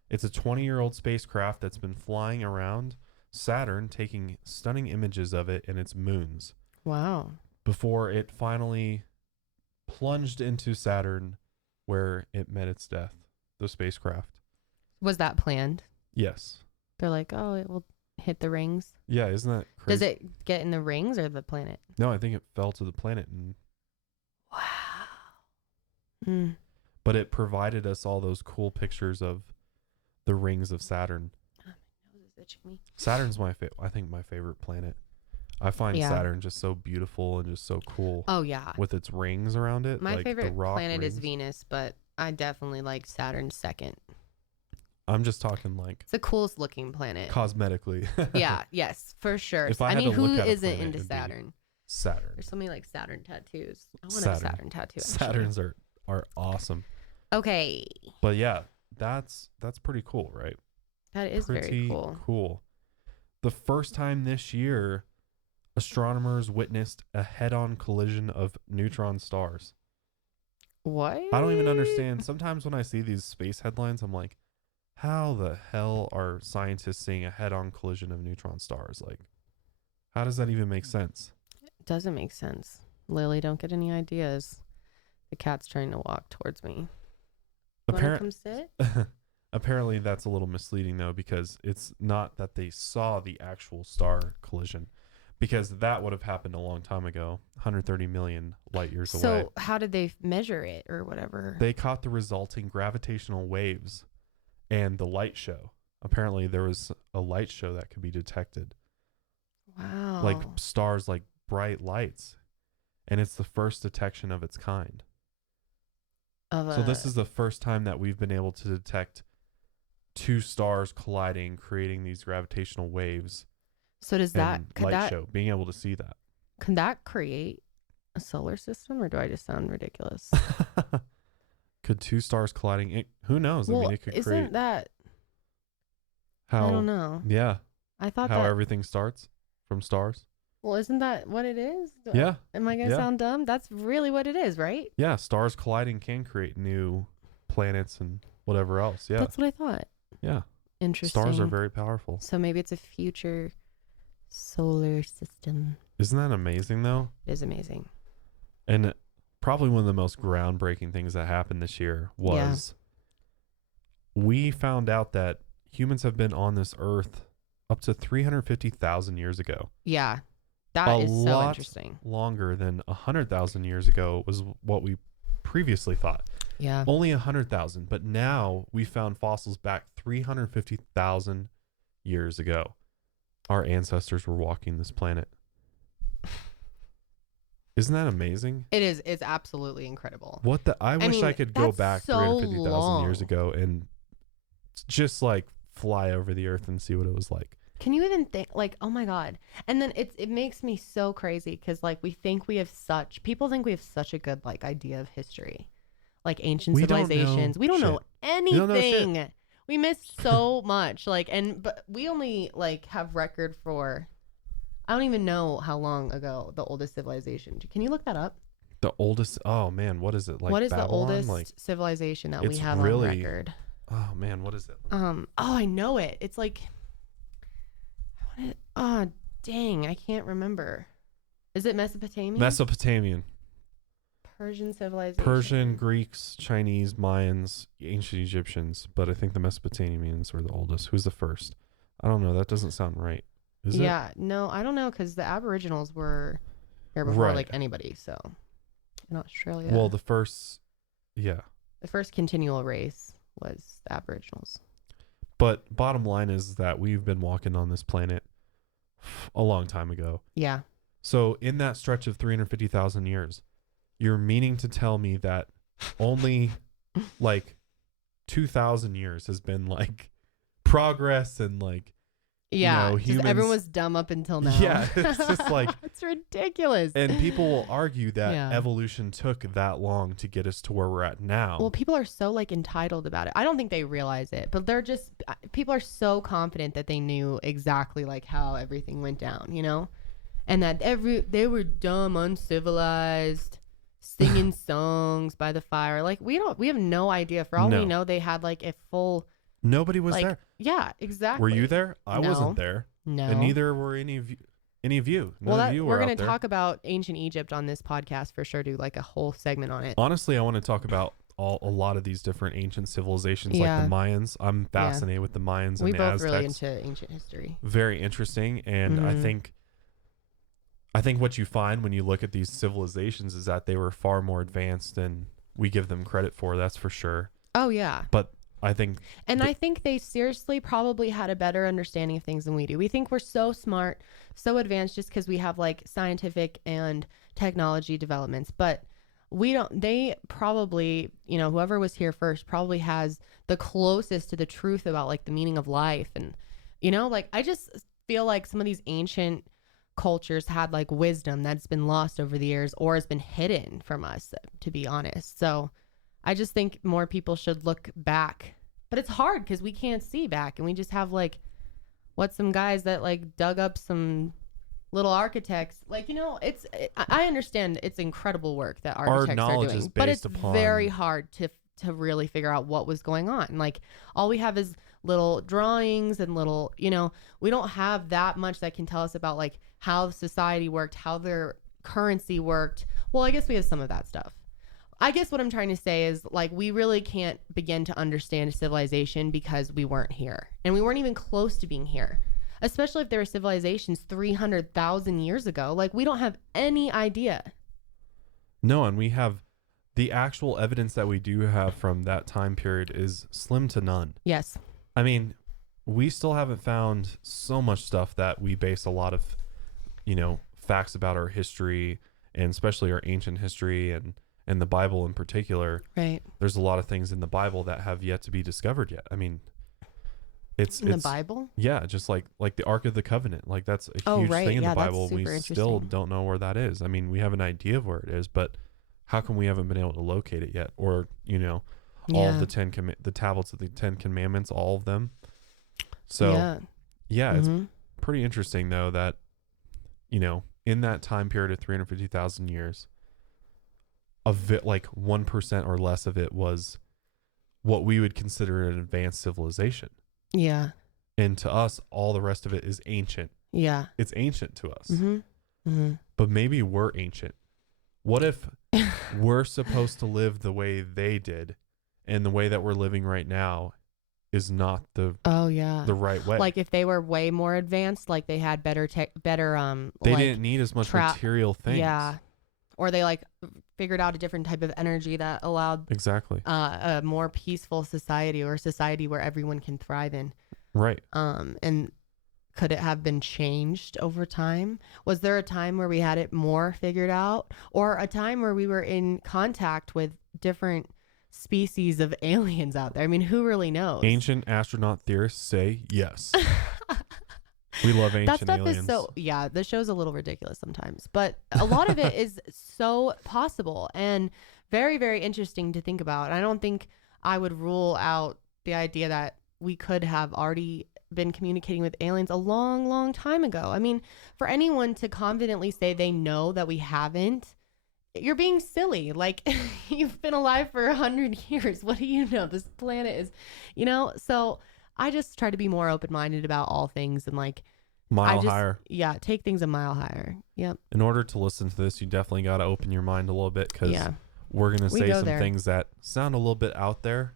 It's a 20-year-old spacecraft that's been flying around Saturn, taking stunning images of it and its moons. Wow. Before it finally plunged into Saturn, where it met its death, the spacecraft. Was that planned? Yes. They're like, oh, it will hit the rings. Yeah, isn't that crazy? Does it get in the rings or the planet? No, I think it fell to the planet. Wow. Mm. But it provided us all those cool pictures of the rings of Saturn. Oh, my nose is itching me. Saturn's I think my favorite planet. I find Saturn just so beautiful and just so cool. Oh, yeah. With its rings around it. My like favorite planet rings. is Venus, but I definitely like Saturn second. I'm just talking like... It's the coolest looking planet. Cosmetically. Yeah, yes, for sure. If I mean, had to who look at a isn't planet, into it'd be Saturn? Saturn. There's so many like Saturn tattoos. I want a Saturn tattoo. Actually. Saturns are awesome. Okay. But yeah, that's pretty cool, right? That is very cool. Cool. The first time this year, astronomers witnessed a head-on collision of neutron stars. What? I don't even understand. Sometimes when I see these space headlines, I'm like, how the hell are scientists seeing a head-on collision of neutron stars? Like, how does that even make sense? It doesn't make sense. Lily, don't get any ideas. The cat's trying to walk towards me. Want to come sit? Apparently, that's a little misleading, though, because it's not that they saw the actual star collision, because that would have happened a long time ago, 130 million light years away. So how did they measure it or whatever? They caught the resulting gravitational waves and the light show. Apparently, there was a light show that could be detected. Wow. Like stars, like bright lights. And it's the first detection of its kind. So this is the first time that we've been able to detect two stars colliding, creating these gravitational waves. So does that show, being able to see that. Can that create a solar system, or do I just sound ridiculous? Could two stars colliding? Who knows? Well, I mean, it could isn't create that? how. I don't know. Yeah. I thought how that everything starts from stars. Well, isn't that what it is? Yeah. Am I gonna sound dumb? That's really what it is, right? Yeah, stars colliding can create new planets and whatever else. Yeah. That's what I thought. Yeah. Interesting. Stars are very powerful. So maybe it's a future solar system. Isn't that amazing, though? It is amazing. And probably one of the most groundbreaking things that happened this year was we found out that humans have been on this earth up to 350,000 years ago. Yeah. That is so interesting. Longer than 100,000 years ago was what we previously thought. Yeah. Only 100,000. But now we found fossils back 350,000 years ago. Our ancestors were walking this planet. Isn't that amazing? It is. It's absolutely incredible. I wish I could go back so 350,000 years ago and just like fly over the earth and see what it was like. Can you even think, like, oh my God. And then it makes me so crazy because like people think we have such a good like idea of history, like ancient civilizations. We don't know anything. We miss so much. But we only like have record for, I don't even know how long ago the oldest civilization. Can you look that up? The oldest, oh man, what is it? Like what is Babylon? the oldest civilization that we have on record? Oh man, what is it? Oh, I know it. It's like, oh dang, I can't remember. Is it Mesopotamian? Mesopotamian. Persian civilization. Persian, Greeks, Chinese, Mayans, ancient Egyptians, but I think the Mesopotamians were the oldest. Who's the first? I don't know. That doesn't sound right. Is it? Yeah, no, I don't know because the Aboriginals were here before like anybody. So in Australia. Well, the first continual race was the Aboriginals. But bottom line is that we've been walking on this planet a long time ago. Yeah. So in that stretch of 350,000 years, you're meaning to tell me that only like 2,000 years has been like progress and like, yeah, humans, everyone was dumb up until now. Yeah, it's just like it's ridiculous. And people will argue that evolution took that long to get us to where we're at now. Well, people are so like entitled about it. I don't think they realize it, but people are so confident that they knew exactly like how everything went down, and that they were dumb, uncivilized, singing songs by the fire. Like we have no idea. For all we know, they had like a full. Nobody was like, there. Yeah, exactly. Were you there? I No. wasn't there. No. And neither were any of you. None of you were we're going to talk about ancient Egypt on this podcast for sure. Do like a whole segment on it. Honestly, I want to talk about a lot of these different ancient civilizations, like the Mayans. I'm fascinated with the Mayans and the Aztecs. We both really into ancient history. Very interesting, and I think what you find when you look at these civilizations is that they were far more advanced than we give them credit for. That's for sure. Oh yeah. But I think, I think they seriously probably had a better understanding of things than we do. We think we're so smart, so advanced just because we have like scientific and technology developments, but we don't. They probably, whoever was here first probably has the closest to the truth about like the meaning of life. And, like I just feel like some of these ancient cultures had like wisdom that's been lost over the years or has been hidden from us, to be honest. So I just think more people should look back, but it's hard because we can't see back, and we just have like some guys that like dug up some little architects. Like, I understand it's incredible work that architects are doing, but it's very hard to really figure out what was going on. Like all we have is little drawings and little, we don't have that much that can tell us about like how society worked, how their currency worked. Well, I guess we have some of that stuff. I guess what I'm trying to say is like we really can't begin to understand a civilization because we weren't here, and we weren't even close to being here, especially if there were civilizations 300,000 years ago. Like we don't have any idea. No, and we have the actual evidence that we do have from that time period is slim to none. Yes. I mean, we still haven't found so much stuff that we base a lot of, facts about our history, and especially our ancient history and the Bible in particular. Right. There's a lot of things in the Bible that have yet to be discovered yet. I mean, it's the Bible? Yeah, just like the Ark of the Covenant. Like that's a huge thing in the Bible. We still don't know where that is. I mean, we have an idea of where it is, but how come we haven't been able to locate it yet? Or, all of the tablets of the 10 Commandments, all of them. So it's pretty interesting though that, in that time period of 350,000 years, like 1% or less of it was what we would consider an advanced civilization. Yeah. And to us, all the rest of it is ancient. Yeah. It's ancient to us. Mm-hmm. Mm-hmm. But maybe we're ancient. What if we're supposed to live the way they did, and the way that we're living right now is not the right way? Like if they were way more advanced, like they had better they didn't need as much material things. Yeah. Or they like figured out a different type of energy that allowed a more peaceful society, or a society where everyone can thrive in. Right. And could it have been changed over time? Was there a time where we had it more figured out, or a time where we were in contact with different species of aliens out there? I mean, who really knows? Ancient astronaut theorists say yes. We love ancient that stuff aliens. Is so, the show's a little ridiculous sometimes, but a lot of it is so possible and very, very interesting to think about. I don't think I would rule out the idea that we could have already been communicating with aliens a long, long time ago. I mean, for anyone to confidently say they know that we haven't, you're being silly. Like, you've been alive for 100 years. What do you know? This planet is, so I just try to be more open-minded about all things, and like higher. Yeah, take things a mile higher. Yep. In order to listen to this, you definitely got to open your mind a little bit, because we're going to say some things that sound a little bit out there.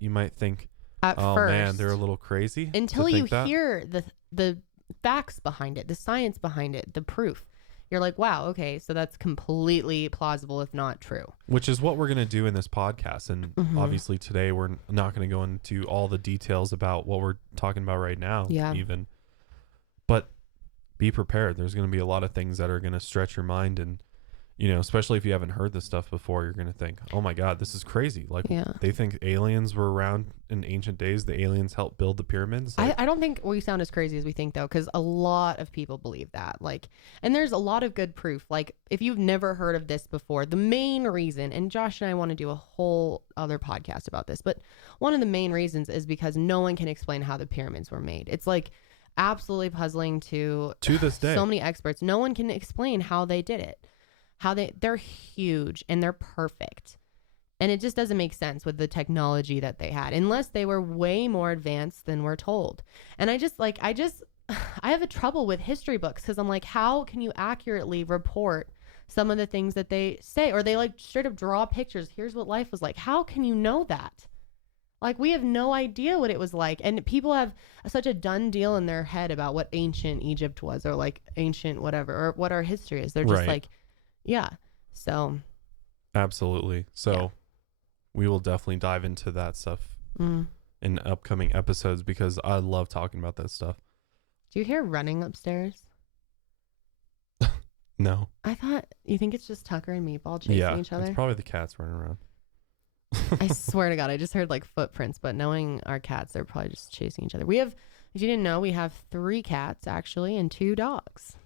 You might think, at first, man, they're a little crazy. Until you hear the facts behind it, the science behind it, the proof. You're like, wow, okay, so that's completely plausible, if not true. Which is what we're going to do in this podcast. And obviously today we're not going to go into all the details about what we're talking about right now, even. But be prepared. There's going to be a lot of things that are going to stretch your mind. And, especially if you haven't heard this stuff before, you're going to think, oh my God, this is crazy. Like they think aliens were around in ancient days. The aliens helped build the pyramids. Like, I don't think we sound as crazy as we think, though, because a lot of people believe that. Like, and there's a lot of good proof. Like, if you've never heard of this before, the main reason, and Josh and I want to do a whole other podcast about this, but one of the main reasons is because no one can explain how the pyramids were made. It's like absolutely puzzling to this day. so many experts. No one can explain how they did it. They're huge and they're perfect. And it just doesn't make sense with the technology that they had, unless they were way more advanced than we're told. And I have a trouble with history books because I'm like, how can you accurately report some of the things that they say? Or they like straight up draw pictures. Here's what life was like. How can you know that? Like, we have no idea what it was like. And people have such a done deal in their head about what ancient Egypt was, or like ancient whatever, or what our history is. They're just like, yeah. So. Absolutely. So we will definitely dive into that stuff in upcoming episodes because I love talking about that stuff. Do you hear running upstairs? No. You think it's just Tucker and Meatball chasing each other? It's probably the cats running around. I swear to God, I just heard like footprints, but knowing our cats, they're probably just chasing each other. If you didn't know, we have 3 cats actually and 2 dogs.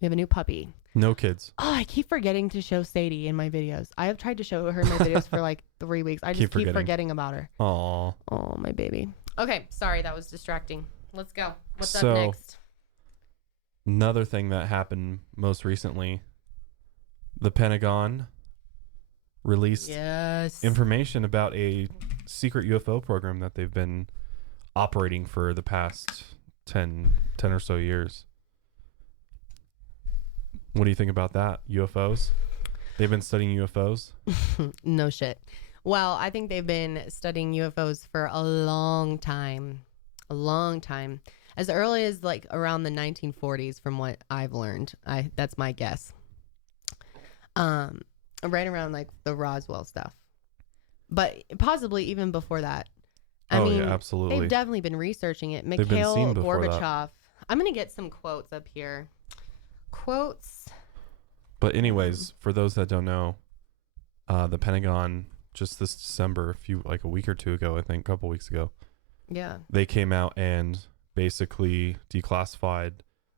We have a new puppy. No kids. Oh, I keep forgetting to show Sadie in my videos. I have tried to show her in my videos for like 3 weeks. I just keep forgetting about her. Aww. Oh, my baby. Okay, sorry, that was distracting. Let's go. What's up next? Another thing that happened most recently, the Pentagon released information about a secret UFO program that they've been operating for the past 10 or so years. What do you think about that? UFOs? They've been studying UFOs? No shit. Well, I think they've been studying UFOs for a long time. A long time. As early as like around the 1940s from what I've learned. That's my guess. Right around like the Roswell stuff. But possibly even before that. I mean, absolutely. They've definitely been researching it. Mikhail Gorbachev. I'm going to get some quotes up here. Quotes. But anyways, for those that don't know, the Pentagon just this December, a week or two ago, I think, a couple weeks ago. Yeah. They came out and basically declassified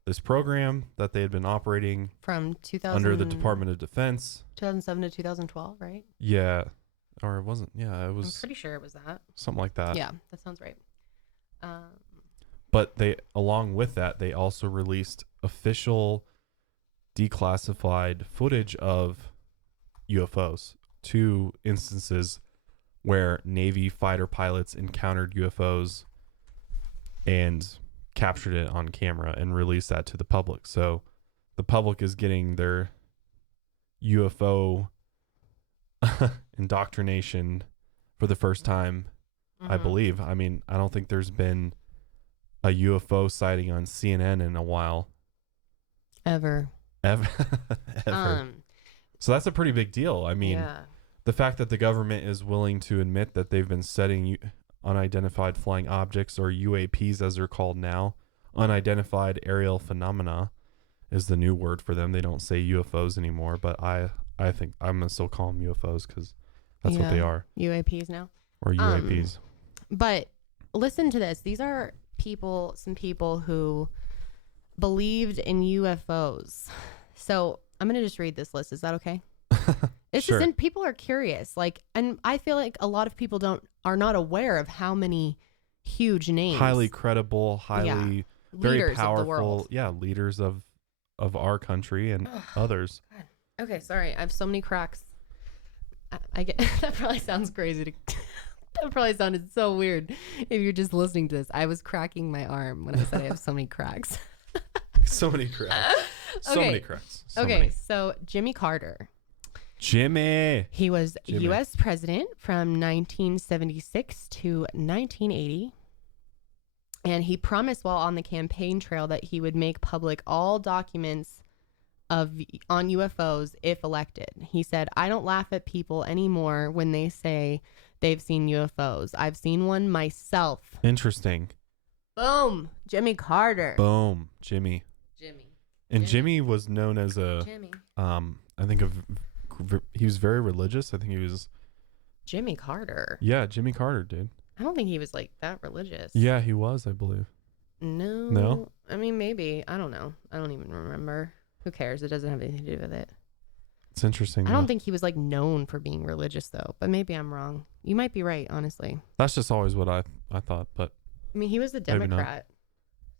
this program that they had been operating from 2000 under the Department of Defense. 2007 to 2012, right? Yeah. Or it wasn't. Yeah, it was. I'm pretty sure it was that. Something like that. Yeah, that sounds right. But along with that, they also released official declassified footage of UFOs. 2 instances where Navy fighter pilots encountered UFOs and captured it on camera and released that to the public. So the public is getting their UFO indoctrination for the first time, I believe. I mean, I don't think there's been a UFO sighting on CNN in a while. Ever. So that's a pretty big deal. I mean, the fact that the government is willing to admit that they've been studying unidentified flying objects, or UAPs as they're called now, unidentified aerial phenomena is the new word for them. They don't say UFOs anymore, but I think I'm going to still call them UFOs because that's what they are. UAPs now. Or UAPs. But listen to this. These are some people who believed in UFOs. So I'm going to just read this list. Is that okay? It's sure. just, people are curious. And I feel like a lot of people are not aware of how many huge names. Highly credible, very leaders powerful. Of the world. Yeah, leaders of our country and others. God. Okay, sorry. I have so many cracks. I get that probably sounds crazy that probably sounded so weird if you're just listening to this. I was cracking my arm when I said I have so many cracks. So many cracks. So many cracks. So Jimmy Carter. Jimmy. He was U.S. president from 1976 to 1980. And he promised while on the campaign trail that he would make public all documents on UFOs if elected. He said, "I don't laugh at people anymore when they say they've seen UFOs. I've seen one myself." Interesting. Boom. Jimmy Carter. Boom. Jimmy. And Jimmy was known as I think he was very religious. I think he was. Jimmy Carter. Yeah, Jimmy Carter, dude. I don't think he was like that religious. Yeah, he was, I believe. No? I mean, maybe. I don't know. I don't even remember. Who cares? It doesn't have anything to do with it. It's interesting. I don't think he was like known for being religious though, but maybe I'm wrong. You might be right, honestly. That's just always what I thought, but I mean, he was a Democrat.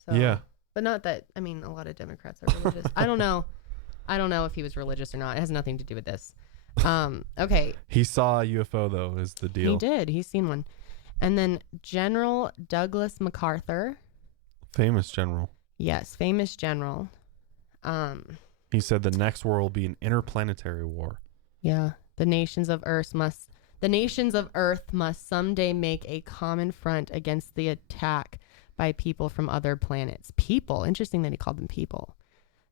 So, Yeah. But not that, I mean, a lot of Democrats are religious. I don't know if he was religious or not. It has nothing to do with this. Okay. He saw a UFO, though, is the deal. He did. He's seen one. And then General Douglas MacArthur. Famous general. Yes, famous general. He said the next war will be an interplanetary war. Yeah. The nations of Earth must someday make a common front against the attack by people from other planets. People. Interesting that he called them people.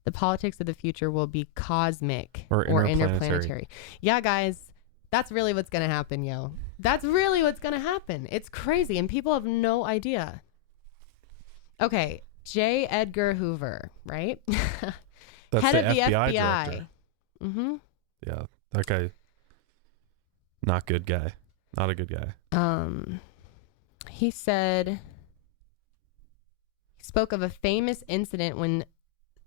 The politics of the future will be cosmic or interplanetary. Yeah, guys, that's really what's going to happen, yo. That's really what's going to happen. It's crazy, and people have no idea. Okay, J. Edgar Hoover, right? That's Head of the FBI FBI. director. Mm-hmm. Yeah, that guy, not good guy. Not a good guy. He spoke of a famous incident when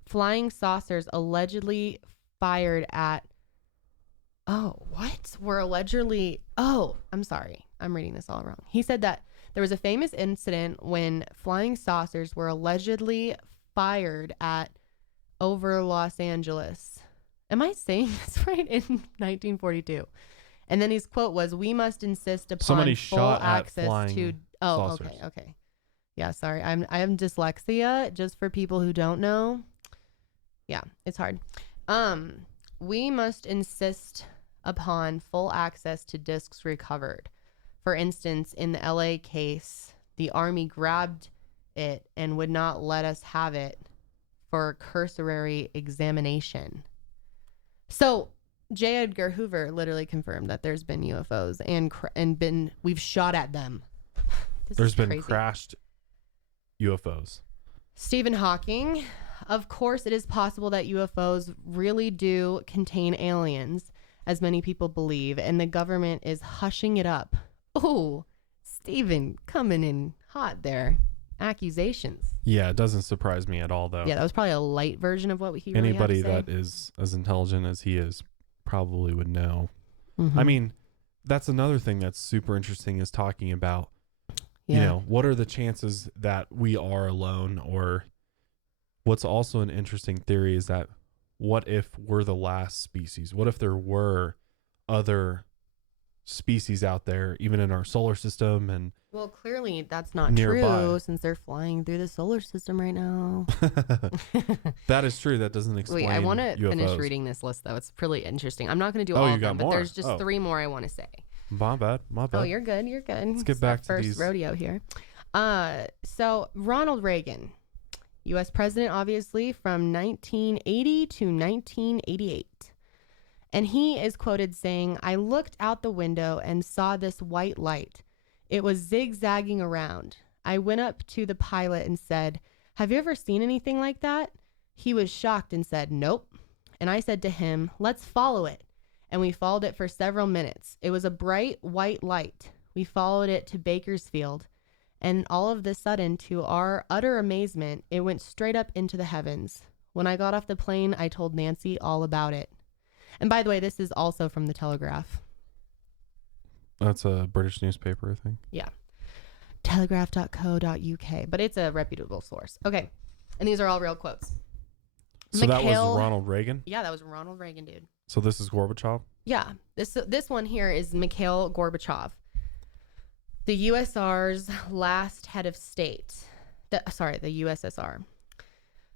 flying saucers allegedly fired at I'm sorry. I'm reading this all wrong. He said that there was a famous incident when flying saucers were allegedly fired at over Los Angeles. Am I saying this right? In 1942. And then his quote was, "We must insist upon Somebody full shot at access flying to." saucers. Okay. Yeah, sorry. I have dyslexia. Just for people who don't know. Yeah, it's hard. We must insist upon full access to discs recovered. For instance, in the LA case, the Army grabbed it and would not let us have it for cursory examination. So J. Edgar Hoover literally confirmed that there's been UFOs and we've shot at them. There's been crashed UFOs. Stephen Hawking. Of course, it is possible that UFOs really do contain aliens, as many people believe, and the government is hushing it up. Oh, Stephen, coming in hot there. Accusations. Yeah, it doesn't surprise me at all, though. Yeah, that was probably a light version of what he really Anybody had to say. that is as intelligent as he is probably would know. Mm-hmm. I mean, that's another thing that's super interesting is talking about, you know, what are the chances that we are alone? Or what's also an interesting theory is that what if we're the last species? What if there were other species out there, even in our solar system? And well, clearly that's not nearby. true since they're flying through the solar system right now. That is true. That doesn't explain. Wait, I want to UFOs. finish reading this list, though. It's really interesting. I'm not going to do Oh, all you of got them, but more? there's just Oh. 3 more I want to say. My bad. Oh, you're good. You're good. Let's get It's back our to first these. rodeo here. So Ronald Reagan, U.S. president, obviously, from 1980 to 1988. And he is quoted saying, "I looked out the window and saw this white light. It was zigzagging around. I went up to the pilot and said, 'Have you ever seen anything like that?' He was shocked and said, 'Nope.' And I said to him, 'Let's follow it.' And we followed it for several minutes. It was a bright white light. We followed it to Bakersfield. And all of a sudden, to our utter amazement, it went straight up into the heavens. When I got off the plane, I told Nancy all about it." And by the way, this is also from the Telegraph. That's a British newspaper, I think. Yeah. Telegraph.co.uk. But it's a reputable source. Okay. And these are all real quotes. So that was Ronald Reagan? Yeah, that was Ronald Reagan, dude. So this is Gorbachev? Yeah. This one here is Mikhail Gorbachev, the USSR's last head of state. The USSR.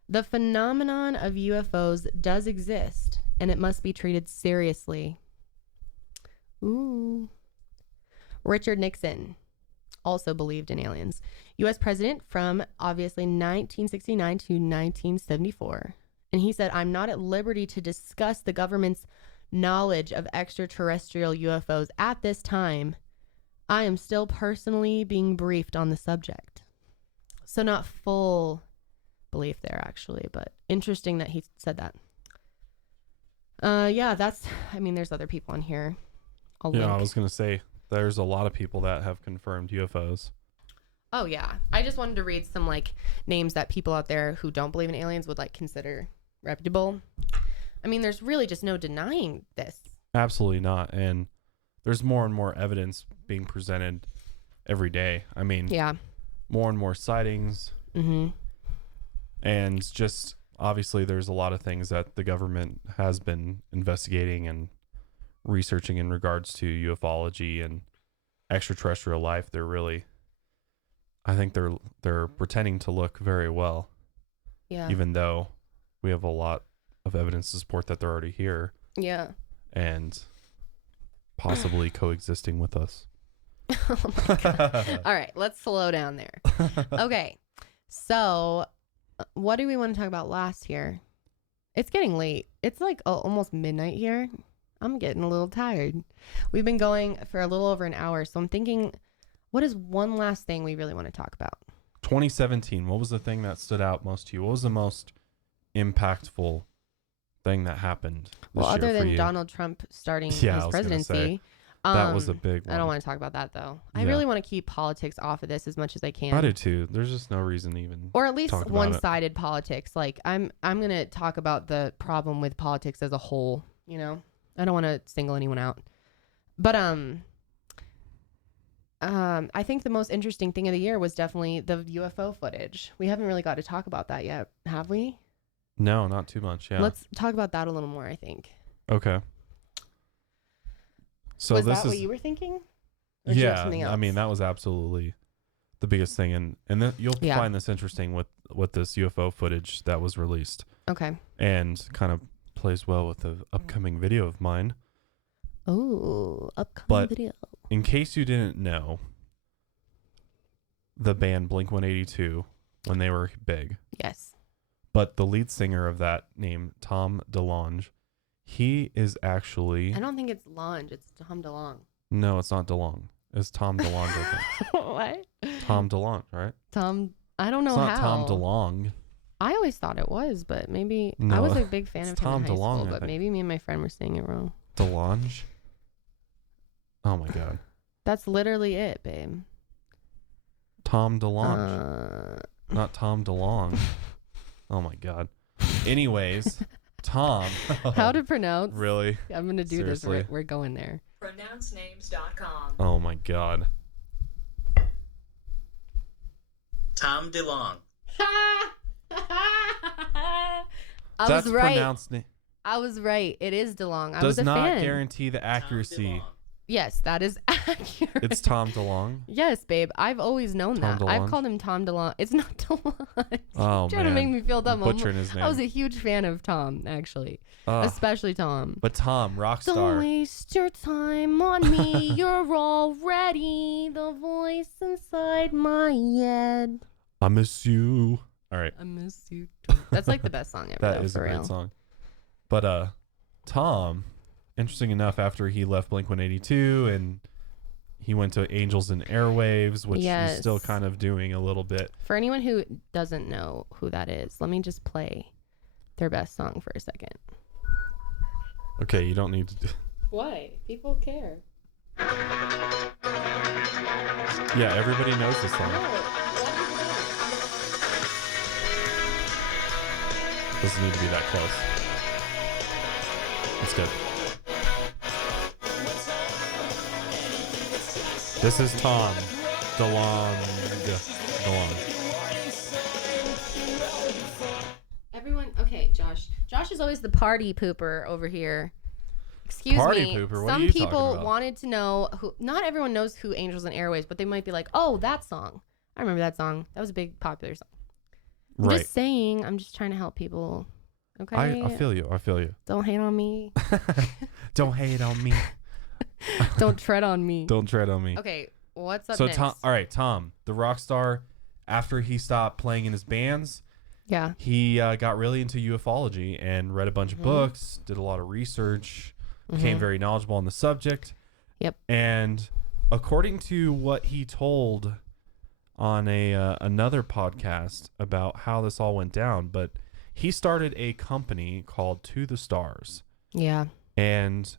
"The phenomenon of UFOs does exist, and it must be treated seriously." Ooh. Richard Nixon also believed in aliens. U.S. president from obviously 1969 to 1974. And he said, "I'm not at liberty to discuss the government's knowledge of extraterrestrial UFOs at this time. I am still personally being briefed on the subject." So not full belief there, actually, but interesting that he said that. Yeah, there's other people on here. I'll link. I was going to say, there's a lot of people that have confirmed UFOs. Oh, yeah. I just wanted to read some, names that people out there who don't believe in aliens would, consider reputable. I mean, there's really just no denying this. Absolutely not. And there's more and more evidence being presented every day. I mean, Yeah. more and more sightings. Mm-hmm. And just obviously there's a lot of things that the government has been investigating and researching in regards to ufology and extraterrestrial life. I think they're pretending to look very well. Yeah. Even though we have a lot of evidence to support that they're already here. Yeah. And possibly coexisting with us. Oh my God. All right, let's slow down there. Okay. So, what do we want to talk about last here? It's getting late. It's like almost midnight here. I'm getting a little tired. We've been going for a little over an hour, so I'm thinking, what is one last thing we really want to talk about? 2017, what was the thing that stood out most to you? What was the most impactful thing that happened this Well, other year for than you? Donald Trump starting Yeah, I his was gonna presidency. say, that was a big one. I don't want to talk about that, though. I Yeah. really want to keep politics off of this as much as I can. I do too. There's just no reason to even Or at least talk about one-sided politics. Like, I'm going to talk about the problem with politics as a whole, you know? I don't want to single anyone out. But I think the most interesting thing of the year was definitely the UFO footage. We haven't really got to talk about that yet, have we? No, not too much. Yeah. Let's talk about that a little more, I think. Okay. So was this that is what you were thinking? Or did you have yeah. something else? I mean, that was absolutely the biggest thing, and you'll Yeah. find this interesting with this UFO footage that was released, Okay. and kind of plays well with the upcoming video of mine. Oh, upcoming But video. in case you didn't know, the band Blink-182, when they were big, Yes. but the lead singer of that name, Tom DeLonge, he is actually... I don't think it's Lange. It's Tom DeLonge. No, it's not DeLonge. It's Tom DeLonge, I think. What? Tom DeLonge, right? I don't know It's not how. Tom DeLonge. I always thought it was, but maybe I No, was a big fan of it's him Tom in high DeLonge, school, I but think. maybe me and my friend were saying it wrong. DeLonge? Oh my God. That's literally it, babe. Tom DeLonge. Not Tom DeLonge. Oh my God. Anyways, Tom. How to pronounce? Really? I'm going to do Seriously? this. We're going there. Pronouncenames.com. Oh my God. Tom DeLonge. I That's was right. pronounced. I was right. It is DeLonge. I Does was a not fan. guarantee the Tom accuracy. DeLonge. Yes, that is accurate. It's Tom DeLonge. Yes, babe. I've always known Tom that. I've DeLonge? called him Tom DeLonge. It's not DeLonge. Oh, You're trying to make man. me feel dumb. Butchering his name. I was a huge fan of Tom, actually. Ugh. Especially Tom. But Tom, rock Don't star. waste your time on me. You're already the voice inside my head. I miss you. All right. I miss you too. That's like the best song ever. That though, is a for great real. song. But Tom, interesting enough, after he left Blink-182 and he went to Angels and Airwaves, which he's still Yes. kind of doing a little bit. For anyone who doesn't know who that is, let me just play their best song for a second. Okay, you don't need to do... Why? People care. Yeah, everybody knows this song. Doesn't need to be that close. It's good. This is Tom DeLonge. Everyone, okay, Josh. Josh is always the party pooper over here. Excuse Party me. pooper? What are Some you talking people about? wanted to know who. Not everyone knows who Angels and Airways, but they might be like, "Oh, that song. I remember that song. That was a big popular song." I'm Right. just saying. I'm just trying to help people. Okay. I feel you. I feel you. Don't hate on me. Don't hate on me. Don't tread on me. Don't tread on me. Okay. What's up So next? Tom, all right, Tom, the rock star, after he stopped playing in his bands, Yeah. he got really into ufology and read a bunch of books, did a lot of research, became very knowledgeable on the subject. Yep. And according to what he told on another podcast about how this all went down, but he started a company called To the Stars. Yeah. And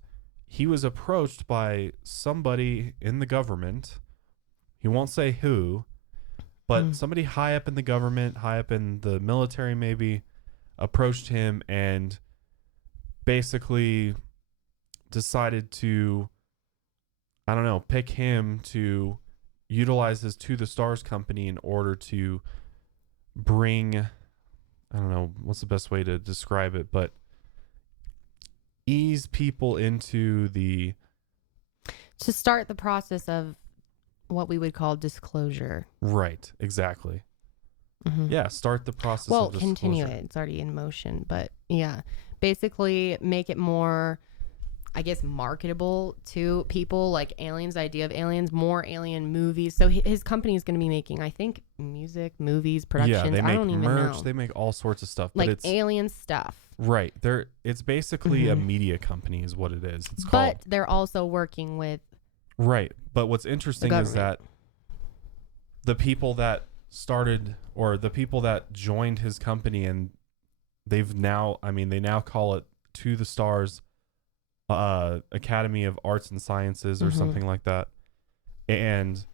he was approached by somebody in the government. He won't say who, but somebody high up in the government, high up in the military maybe, approached him and basically decided to, I don't know, pick him to utilize his To the Stars company in order to bring I don't know what's the best way to describe it, but ease people into the To start the process of what we would call disclosure. right, exactly. Mm-hmm. Yeah, start the process Well, of disclosure. continue it. It's already in motion, but yeah, basically make it more, I guess, marketable to people, like aliens, idea of aliens, more alien movies. So his company is going to be making, I think, music, movies, productions. Yeah, they make I don't even merch, know. they make all sorts of stuff, Like but it's alien stuff. right. It's basically a Mhm. media company is what it is. It's But called they're also working with right. But what's interesting is that government. the people that started or the people that joined his company and they now call it To the Stars Academy of Arts and Sciences or Mhm. something like that. And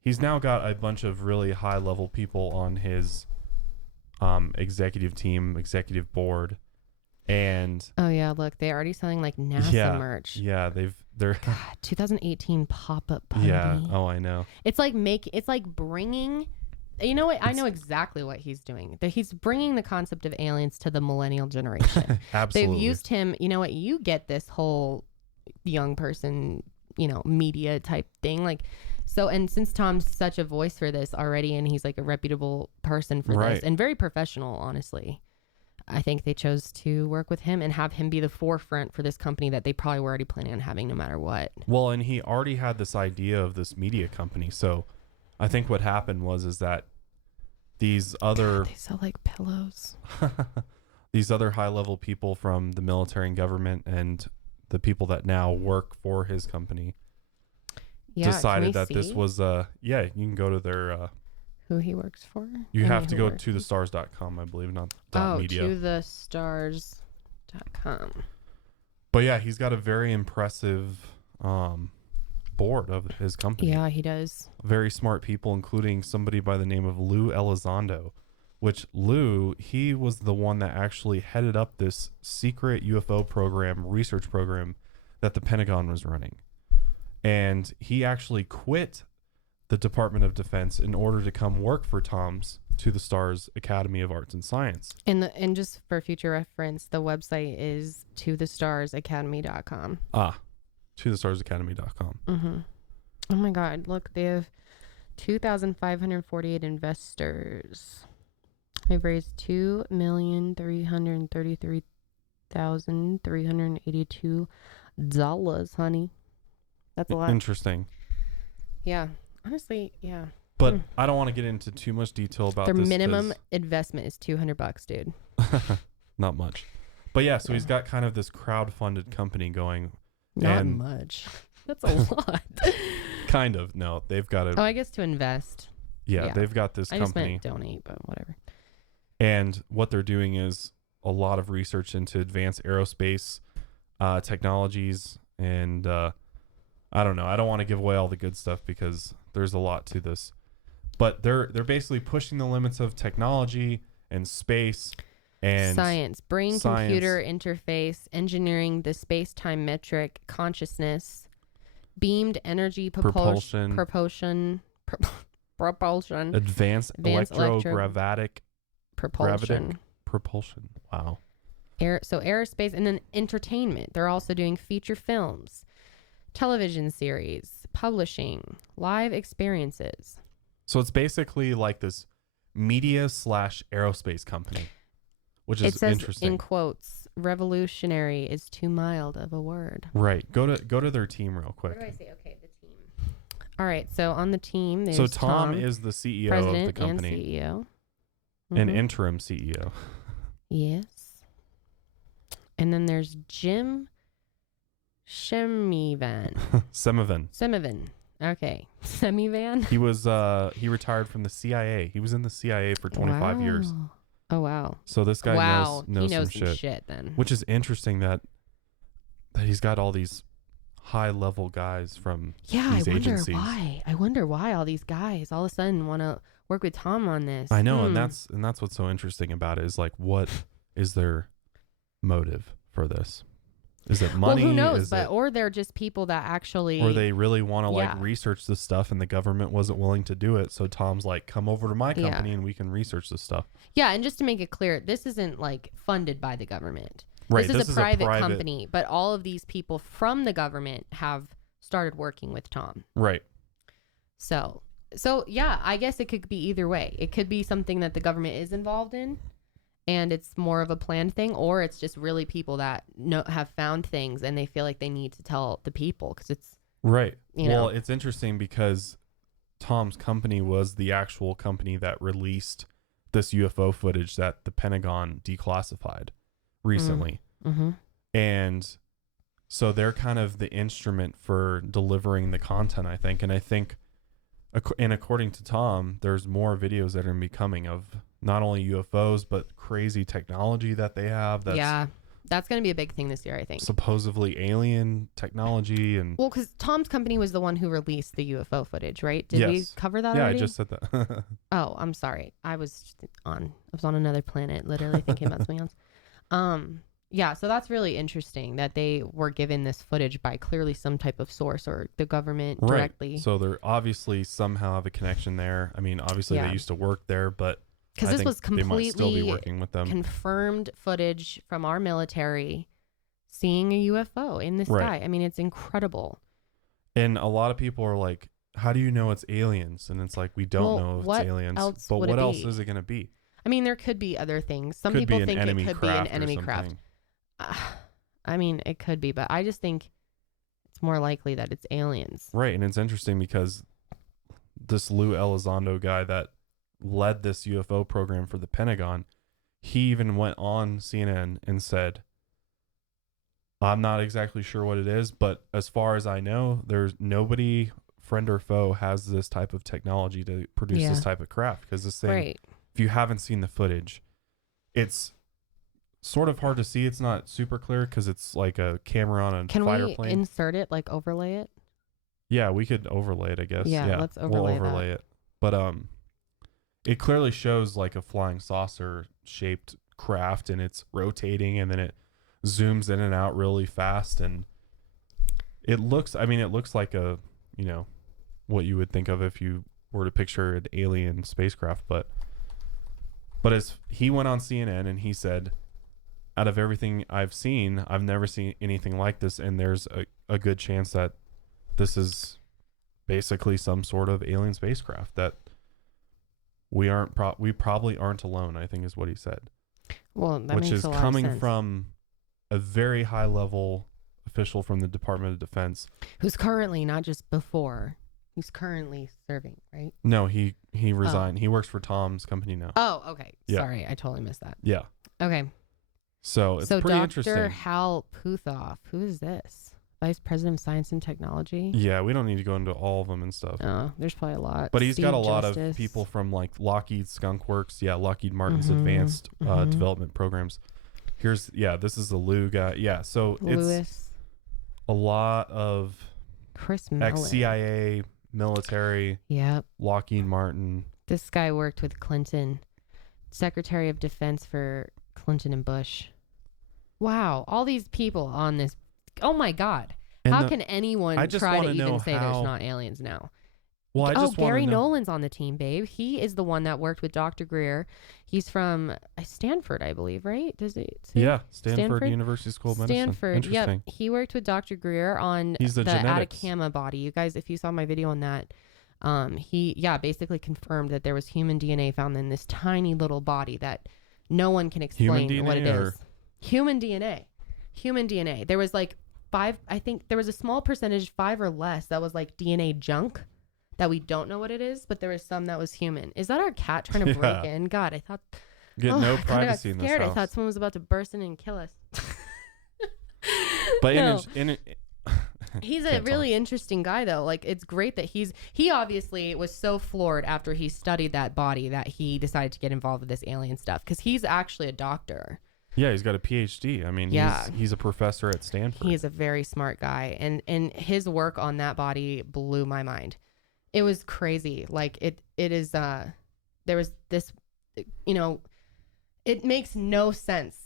he's now got a bunch of really high level people on his executive team, executive board. And Oh yeah, look, they're already selling like NASA merch. yeah, they're God, 2018 pop-up party. yeah. Oh, I know. It's like bringing. You know what? I know exactly what he's doing. He's bringing the concept of aliens to the millennial generation. Absolutely. They've used him. You know what? You get this whole young person, media type thing. Like, so, and since Tom's such a voice for this already, and he's like a reputable person for Right. this and very professional, honestly, I think they chose to work with him and have him be the forefront for this company that they probably were already planning on having no matter what. Well, and he already had this idea of this media company. So I think what happened is that these other God, they sell like pillows. these other high level people from the military and government and the people that now work for his company decided that this was you can go to their who he works for. you have to go to thestars.com, I believe, not .media. to thestars.com. But yeah, he's got a very impressive board of his company. Yeah, he does. Very smart people, including somebody by the name of Lou Elizondo, which Lou, he was the one that actually headed up this secret UFO research program that the Pentagon was running. And he actually quit the Department of Defense in order to come work for Tom's To the Stars Academy of Arts and Science. And just for future reference, the website is tothestarsacademy.com. ToTheStarsAcademy.com. Mm-hmm. Oh my God! Look, they have 2,548 investors. They've raised $2,333,382, honey. That's a lot. Interesting. Yeah. Honestly, yeah. But I don't want to get into too much detail about Their this. minimum investment is $200, dude. Not much. But yeah, so he's got kind of this crowd-funded company going. Not much. That's a lot. Kind of. No, they've got it. Oh, I guess to invest. Yeah, they've got this I just company. meant donate, but whatever. And what they're doing is a lot of research into advanced aerospace technologies. And I don't know. I don't want to give away all the good stuff because there's a lot to this. But they're basically pushing the limits of technology and space and science, brain-computer interface, engineering, the space-time metric, consciousness, beamed energy propulsion, advanced electrogravitic propulsion. Wow. So aerospace, and then entertainment. They're also doing feature films, television series, publishing, live experiences. So it's basically like this media / aerospace company, which is interesting. In quotes, revolutionary is too mild of a word. Right. Go to their team real quick. What do I say? Okay, the team. All right. So on the team, there's So Tom is the CEO president of the company. and CEO. An Mhm. interim CEO. Yes. And then there's Jim Semivan. Semivan. Okay. Semivan? He retired from the CIA. He was in the CIA for 25 years. Oh, wow. So this guy knows some some shit then. Which is interesting that he's got all these high level guys from these agencies. I wonder why all these guys all of a sudden want to work with Tom on this. I know, and that's what's so interesting about it is like, what is their motive for this? Is it money? Well, who knows? Is But it, or they're just people that actually. or they really want to Yeah. research this stuff, and the government wasn't willing to do it. So Tom's like, come over to my Yeah. company and we can research this stuff. Yeah, and just to make it clear, this isn't like funded by the government. Right. This is a private company, but all of these people from the government have started working with Tom. Right. So yeah, I guess it could be either way. It could be something that the government is involved in, and it's more of a planned thing, or it's just really people that have found things and they feel like they need to tell the people because it's Right. You know. Well, it's interesting because Tom's company was the actual company that released this UFO footage that the Pentagon declassified recently. Mm-hmm. And so they're kind of the instrument for delivering the content, I think. And I think, and according to Tom, there's more videos that are going to be coming of not only UFOs, but crazy technology that they have. That's going to be a big thing this year, I think. Supposedly alien technology. And Well, because Tom's company was the one who released the UFO footage, right? Did we Yes. cover that yeah, already? I just said that. Oh, I'm sorry. I was on another planet, literally thinking about something else. Yeah, so that's really interesting that they were given this footage by clearly some type of source or the government directly. Right. So they're obviously somehow have a connection there. I mean, obviously Yeah. they used to work there, but Because I this think was they might still be completely working with them. confirmed footage from our military seeing a UFO in the Right. sky. I mean, it's incredible. And a lot of people are like, how do you know it's aliens? And it's like, we don't Well, know if what it's aliens. else But would what it else be? is it going to be? I mean, there could be other things. Some Could people be an think enemy it could be an craft or enemy craft. something. I mean, it could be, but I just think it's more likely that it's aliens. Right. And it's interesting because this Lou Elizondo guy that led this UFO program for the Pentagon, he even went on CNN and said, I'm not exactly sure what it is, but as far as I know, there's nobody, friend or foe, has this type of technology to produce Yeah. this type of craft. Because this thing, Right. if you haven't seen the footage, it's sort of hard to see. It's not super clear because it's like a camera on a Can fighter we plane. insert it, like overlay it? Yeah, we could overlay it, I guess. Yeah, let's we'll overlay that. overlay it. But it clearly shows like a flying saucer shaped craft, and it's rotating, and then it zooms in and out really fast, and it looks like a, you know, what you would think of if you were to picture an alien spacecraft. But as he went on CNN and he said, out of everything I've seen, I've never seen anything like this, and there's a good chance that this is basically some sort of alien spacecraft that we probably aren't alone, I think is what he said. Well, that which makes is a lot of coming sense. from a very high level official from the Department of Defense. Who's currently, not just before, who's currently serving, right? No, he resigned. He works for Tom's company now. Oh, okay. Yeah. Sorry, I totally missed that. Yeah. Okay. So it's So pretty Dr. interesting. Hal Puthoff, who is this? Vice President of Science and Technology? Yeah, we don't need to go into all of them and stuff. Oh, there's probably a lot. But he's got a Steve lot Justice. of people from like Lockheed Skunk Works. Yeah, Lockheed Martin's Mhm, advanced mhm. development programs. This is the Lou guy. Yeah, so it's Lewis, a lot of Chris Mellon. ex-CIA, military, Yep. Lockheed Martin. This guy worked with Clinton, Secretary of Defense for Clinton and Bush. Wow, all these people on this. Oh my God. And How the- can anyone I just try to wanna know even say there's how- not aliens now? Well, I just Gary want to know. Nolan's on the team, babe. He is the one that worked with Dr. Greer. He's from Stanford, I believe, right? Does it say? Yeah, Stanford Stanford? University School of Medicine. Stanford. Yep. Interesting. He worked with Dr. Greer on He's the genetics. Atacama body. You guys, if you saw my video on that, he basically confirmed that there was human DNA found in this tiny little body that no one can explain what it DNA is. Human DNA. Human DNA. There was like 5, I think there was a small percentage, 5 or less, that was like DNA junk that we don't know what it is, but there was some that was human. Is that our cat trying to break Yeah. in? God, I thought. Get Oh, no I kinda privacy got in this scared. house. I thought someone was about to burst in and kill us. But No. He's a Can't really interesting guy, though. Like, it's great that he obviously was so floored after he studied that body that he decided to get involved with this alien stuff, because he's actually a doctor. Yeah, he's got a PhD. I mean, Yeah. he's a professor at Stanford. He is a very smart guy, and his work on that body blew my mind. It was crazy. Like, it is there was this, you know, it makes no sense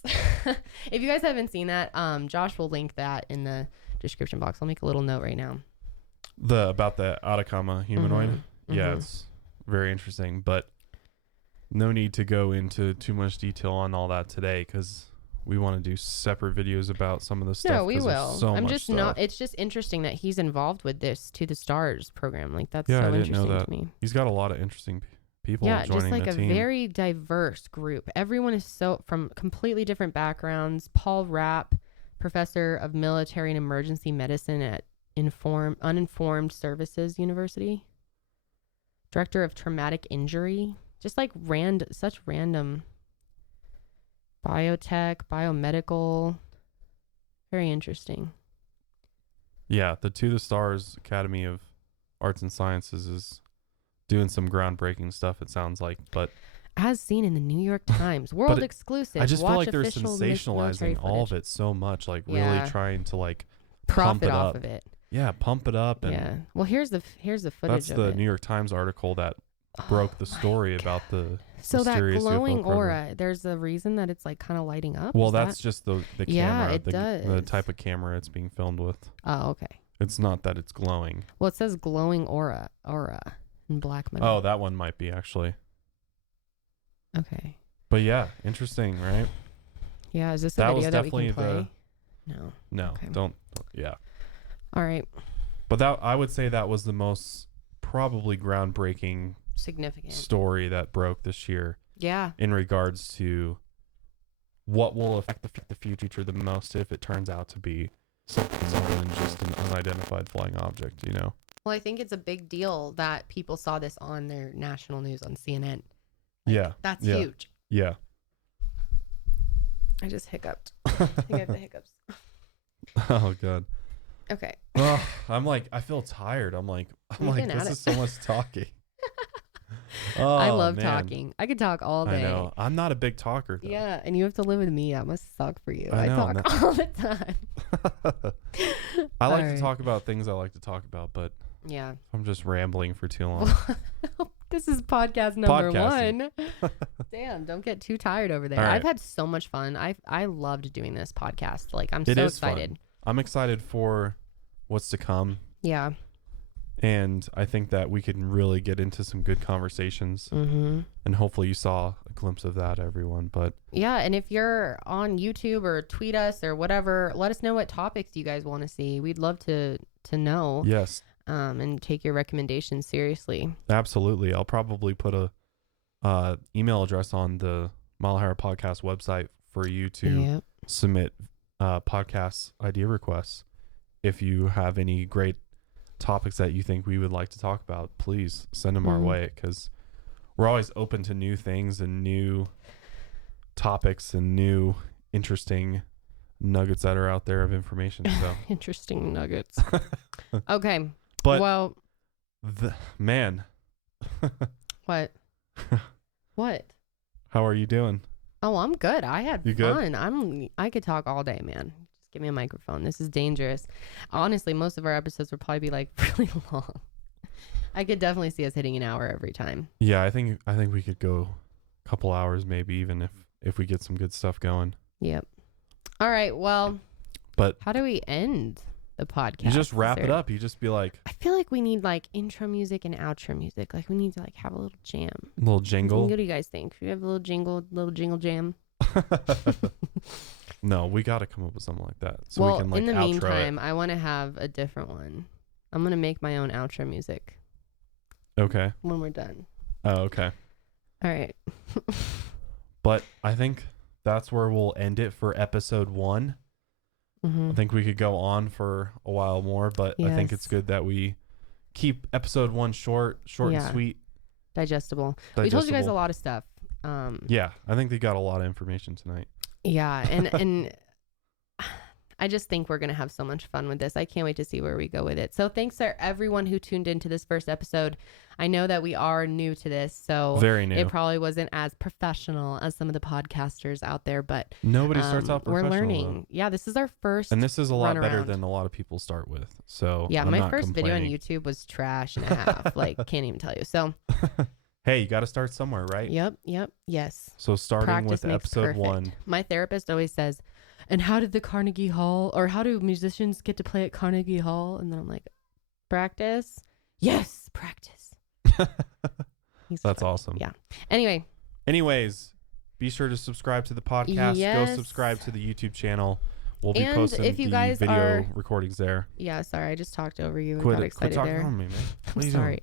If you guys haven't seen that, Josh will link that in the description box. I'll make a little note right now. About the Atacama humanoid. Yeah, it's very interesting, but no need to go into too much detail on all that today because we want to do separate videos about some of the stuff. No, we 'cause will. there's so I'm much just stuff. not. It's just interesting that he's involved with this To the Stars program. Like that's Yeah, I so didn't know interesting that. to me. He's got a lot of interesting people Yeah, joining just like the a team. very diverse group. Everyone is so from completely different backgrounds. Paul Rapp, professor of military and emergency medicine at Uninformed Services University, director of traumatic injury. Just like such random biotech, biomedical. Very interesting. Yeah, the To the Stars Academy of Arts and Sciences is doing some groundbreaking stuff, it sounds like, but As seen in the New York Times, world it- exclusive. I just feel Watch like they're official sensationalizing all of military it so much, like really Yeah. trying to like footage. pump it Profit off up. of it. Yeah, pump it up. And Yeah. Well, here's the footage that's of the it. New York Times article that broke the Oh my story God. about the So that mysterious UFO glowing program. aura, there's a reason that it's like kind of lighting up. Well, Is that's that? just the Yeah, camera, it the does. type of camera it's being filmed with. Oh, okay. It's not that it's glowing. Well, it says glowing aura in black metal. Oh, that one might be actually. Okay. But yeah, interesting, right? Yeah. Is this a That was video that we can definitely play? No. No, Okay. don't. Yeah. All right. But that I would say that was the most probably groundbreaking Significant. story that broke this year Yeah. in regards to what will affect the future the most if it turns out to be something other than just an unidentified flying object, you know? Well, I think it's a big deal that people saw this on their national news on CNN. Yeah. That's Yeah. huge. Yeah. I just hiccuped. I think I have the hiccups. Oh god. Okay. Ugh, I'm like, I feel tired. I'm like, You've been this at is it. so much talking. I Oh, love man. talking. I could talk all day. I know. I'm not a big talker though. Yeah, and you have to live with me. That must suck for you. I I know, talk all the time. I like to Alright. talk about things I like to talk about, but Yeah. if I'm just rambling for too long. This is podcast number Podcasting. 1. Damn, don't get too tired over there. All right. I've had so much fun. I loved doing this podcast. Like I'm It so is fun. excited. I'm excited for what's to come. Yeah. And I think that we can really get into some good conversations. Mm-hmm. And hopefully you saw a glimpse of that, everyone. But Yeah, and if you're on YouTube or tweet us or whatever, let us know what topics you guys want to see. We'd love to know. yes, And take your recommendations seriously. absolutely. I'll probably put a email address on the Mile Higher Podcast website for you to Yep. submit podcast idea requests. If you have any great topics that you think we would like to talk about, please send them our Mhm. way, because we're always open to new things and new topics and new interesting nuggets that are out there of information. So Interesting nuggets. Okay. but well, man, what? What? how are you doing? Oh, I'm good. I had You good? fun. I could talk all day, man. Just give me a microphone. This is dangerous. Honestly, most of our episodes will probably be like really long. I could definitely see us hitting an hour every time. Yeah, I think we could go a couple hours, maybe even if we get some good stuff going. Yep. All right. Well, But how do we end the podcast? you just Is wrap it there- up. You just be like I feel like we need like intro music and outro music. Like we need to like have a little jam. a little What jingle. do you guys think? Should we have a little jingle jam? No, we got to come up with something like that so well, we can like in the outro meantime, I want to have a different one. I'm gonna make my own outro music it. Okay. when we're done. Oh, okay. All right. But I think that's where we'll end it for episode 1. Mm-hmm. I think we could go on for a while more, but I think it's Yes. good that we keep episode 1 short and Yeah. sweet. Digestible. We told you guys a digestible. lot of stuff. Yeah, I think they got a lot of information tonight. Yeah, and I just think we're gonna have so much fun with this. I can't wait to see where we go with it. So thanks to everyone who tuned into this first episode. I know that we are new to this, so Very new. it probably wasn't as professional as some of the podcasters out there, but Nobody starts off we're professional. learning. Though. Yeah, this is our first. And this is a lot run better around. than a lot of people start with. So Yeah, I'm my not first video on complaining. YouTube was trash and a half. Like, can't even tell you. So Hey, you got to start somewhere, right? Yep. Yes. So starting Practice with makes episode perfect. 1. My therapist always says, and how did the Carnegie Hall, or how do musicians get to play at Carnegie Hall? And then I'm like, practice. Yes, practice. That's awesome. Yeah. Anyways, be sure to subscribe to the podcast. Yes. Go subscribe to the YouTube channel. We'll be And posting if you the guys video are- recordings there. yeah, sorry, I just talked over you and Quit got it. Quit excited talking there. on me, man. What are I'm you sorry.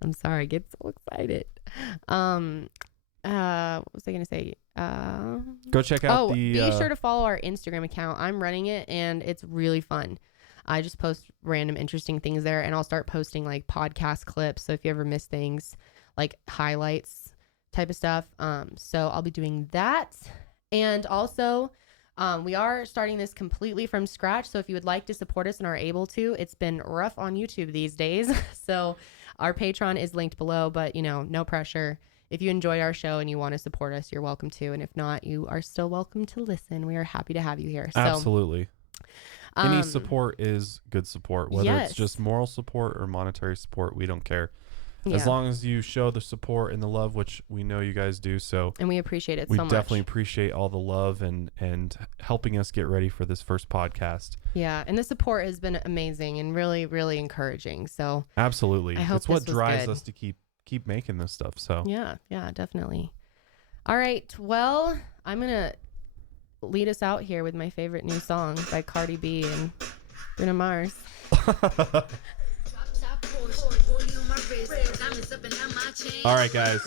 I'm sorry. I get so excited. What was I gonna say? doing? Go check out the. Be sure to follow our Instagram account. I'm running it, and it's really fun. I just post random interesting things there, and I'll start posting like podcast clips. So if you ever miss things, like highlights type of stuff. So I'll be doing that, and also. We are starting this completely from scratch. So if you would like to support us and are able to, it's been rough on YouTube these days. So our Patreon is linked below, but no pressure. If you enjoyed our show and you want to support us, you're welcome to. And if not, you are still welcome to listen. We are happy to have you here. So, Absolutely. Any support is good support, whether yes. it's just moral support or monetary support. We don't care. Yeah. As long as you show the support and the love, which we know you guys do. So and we appreciate it we so much. definitely appreciate all the love and helping us get ready for this first podcast. Yeah. And the support has been amazing and really, really encouraging. So Absolutely. I hope it's what this was drives good. us to keep making this stuff. So yeah, definitely. All right. Well, I'm going to lead us out here with my favorite new song by Cardi B and Bruno Mars. All right, guys.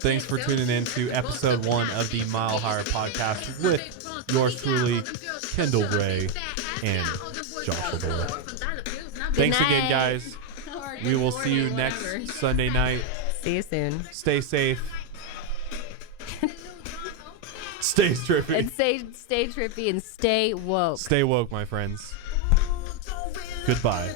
Thanks for tuning in to episode 1 of the Mile Higher podcast with yours truly, Kendall Rae and Josh. Thanks again, guys. We will see you next Sunday night. See you soon. Stay safe. Stay trippy. And stay trippy and stay woke. Stay woke, my friends. Goodbye.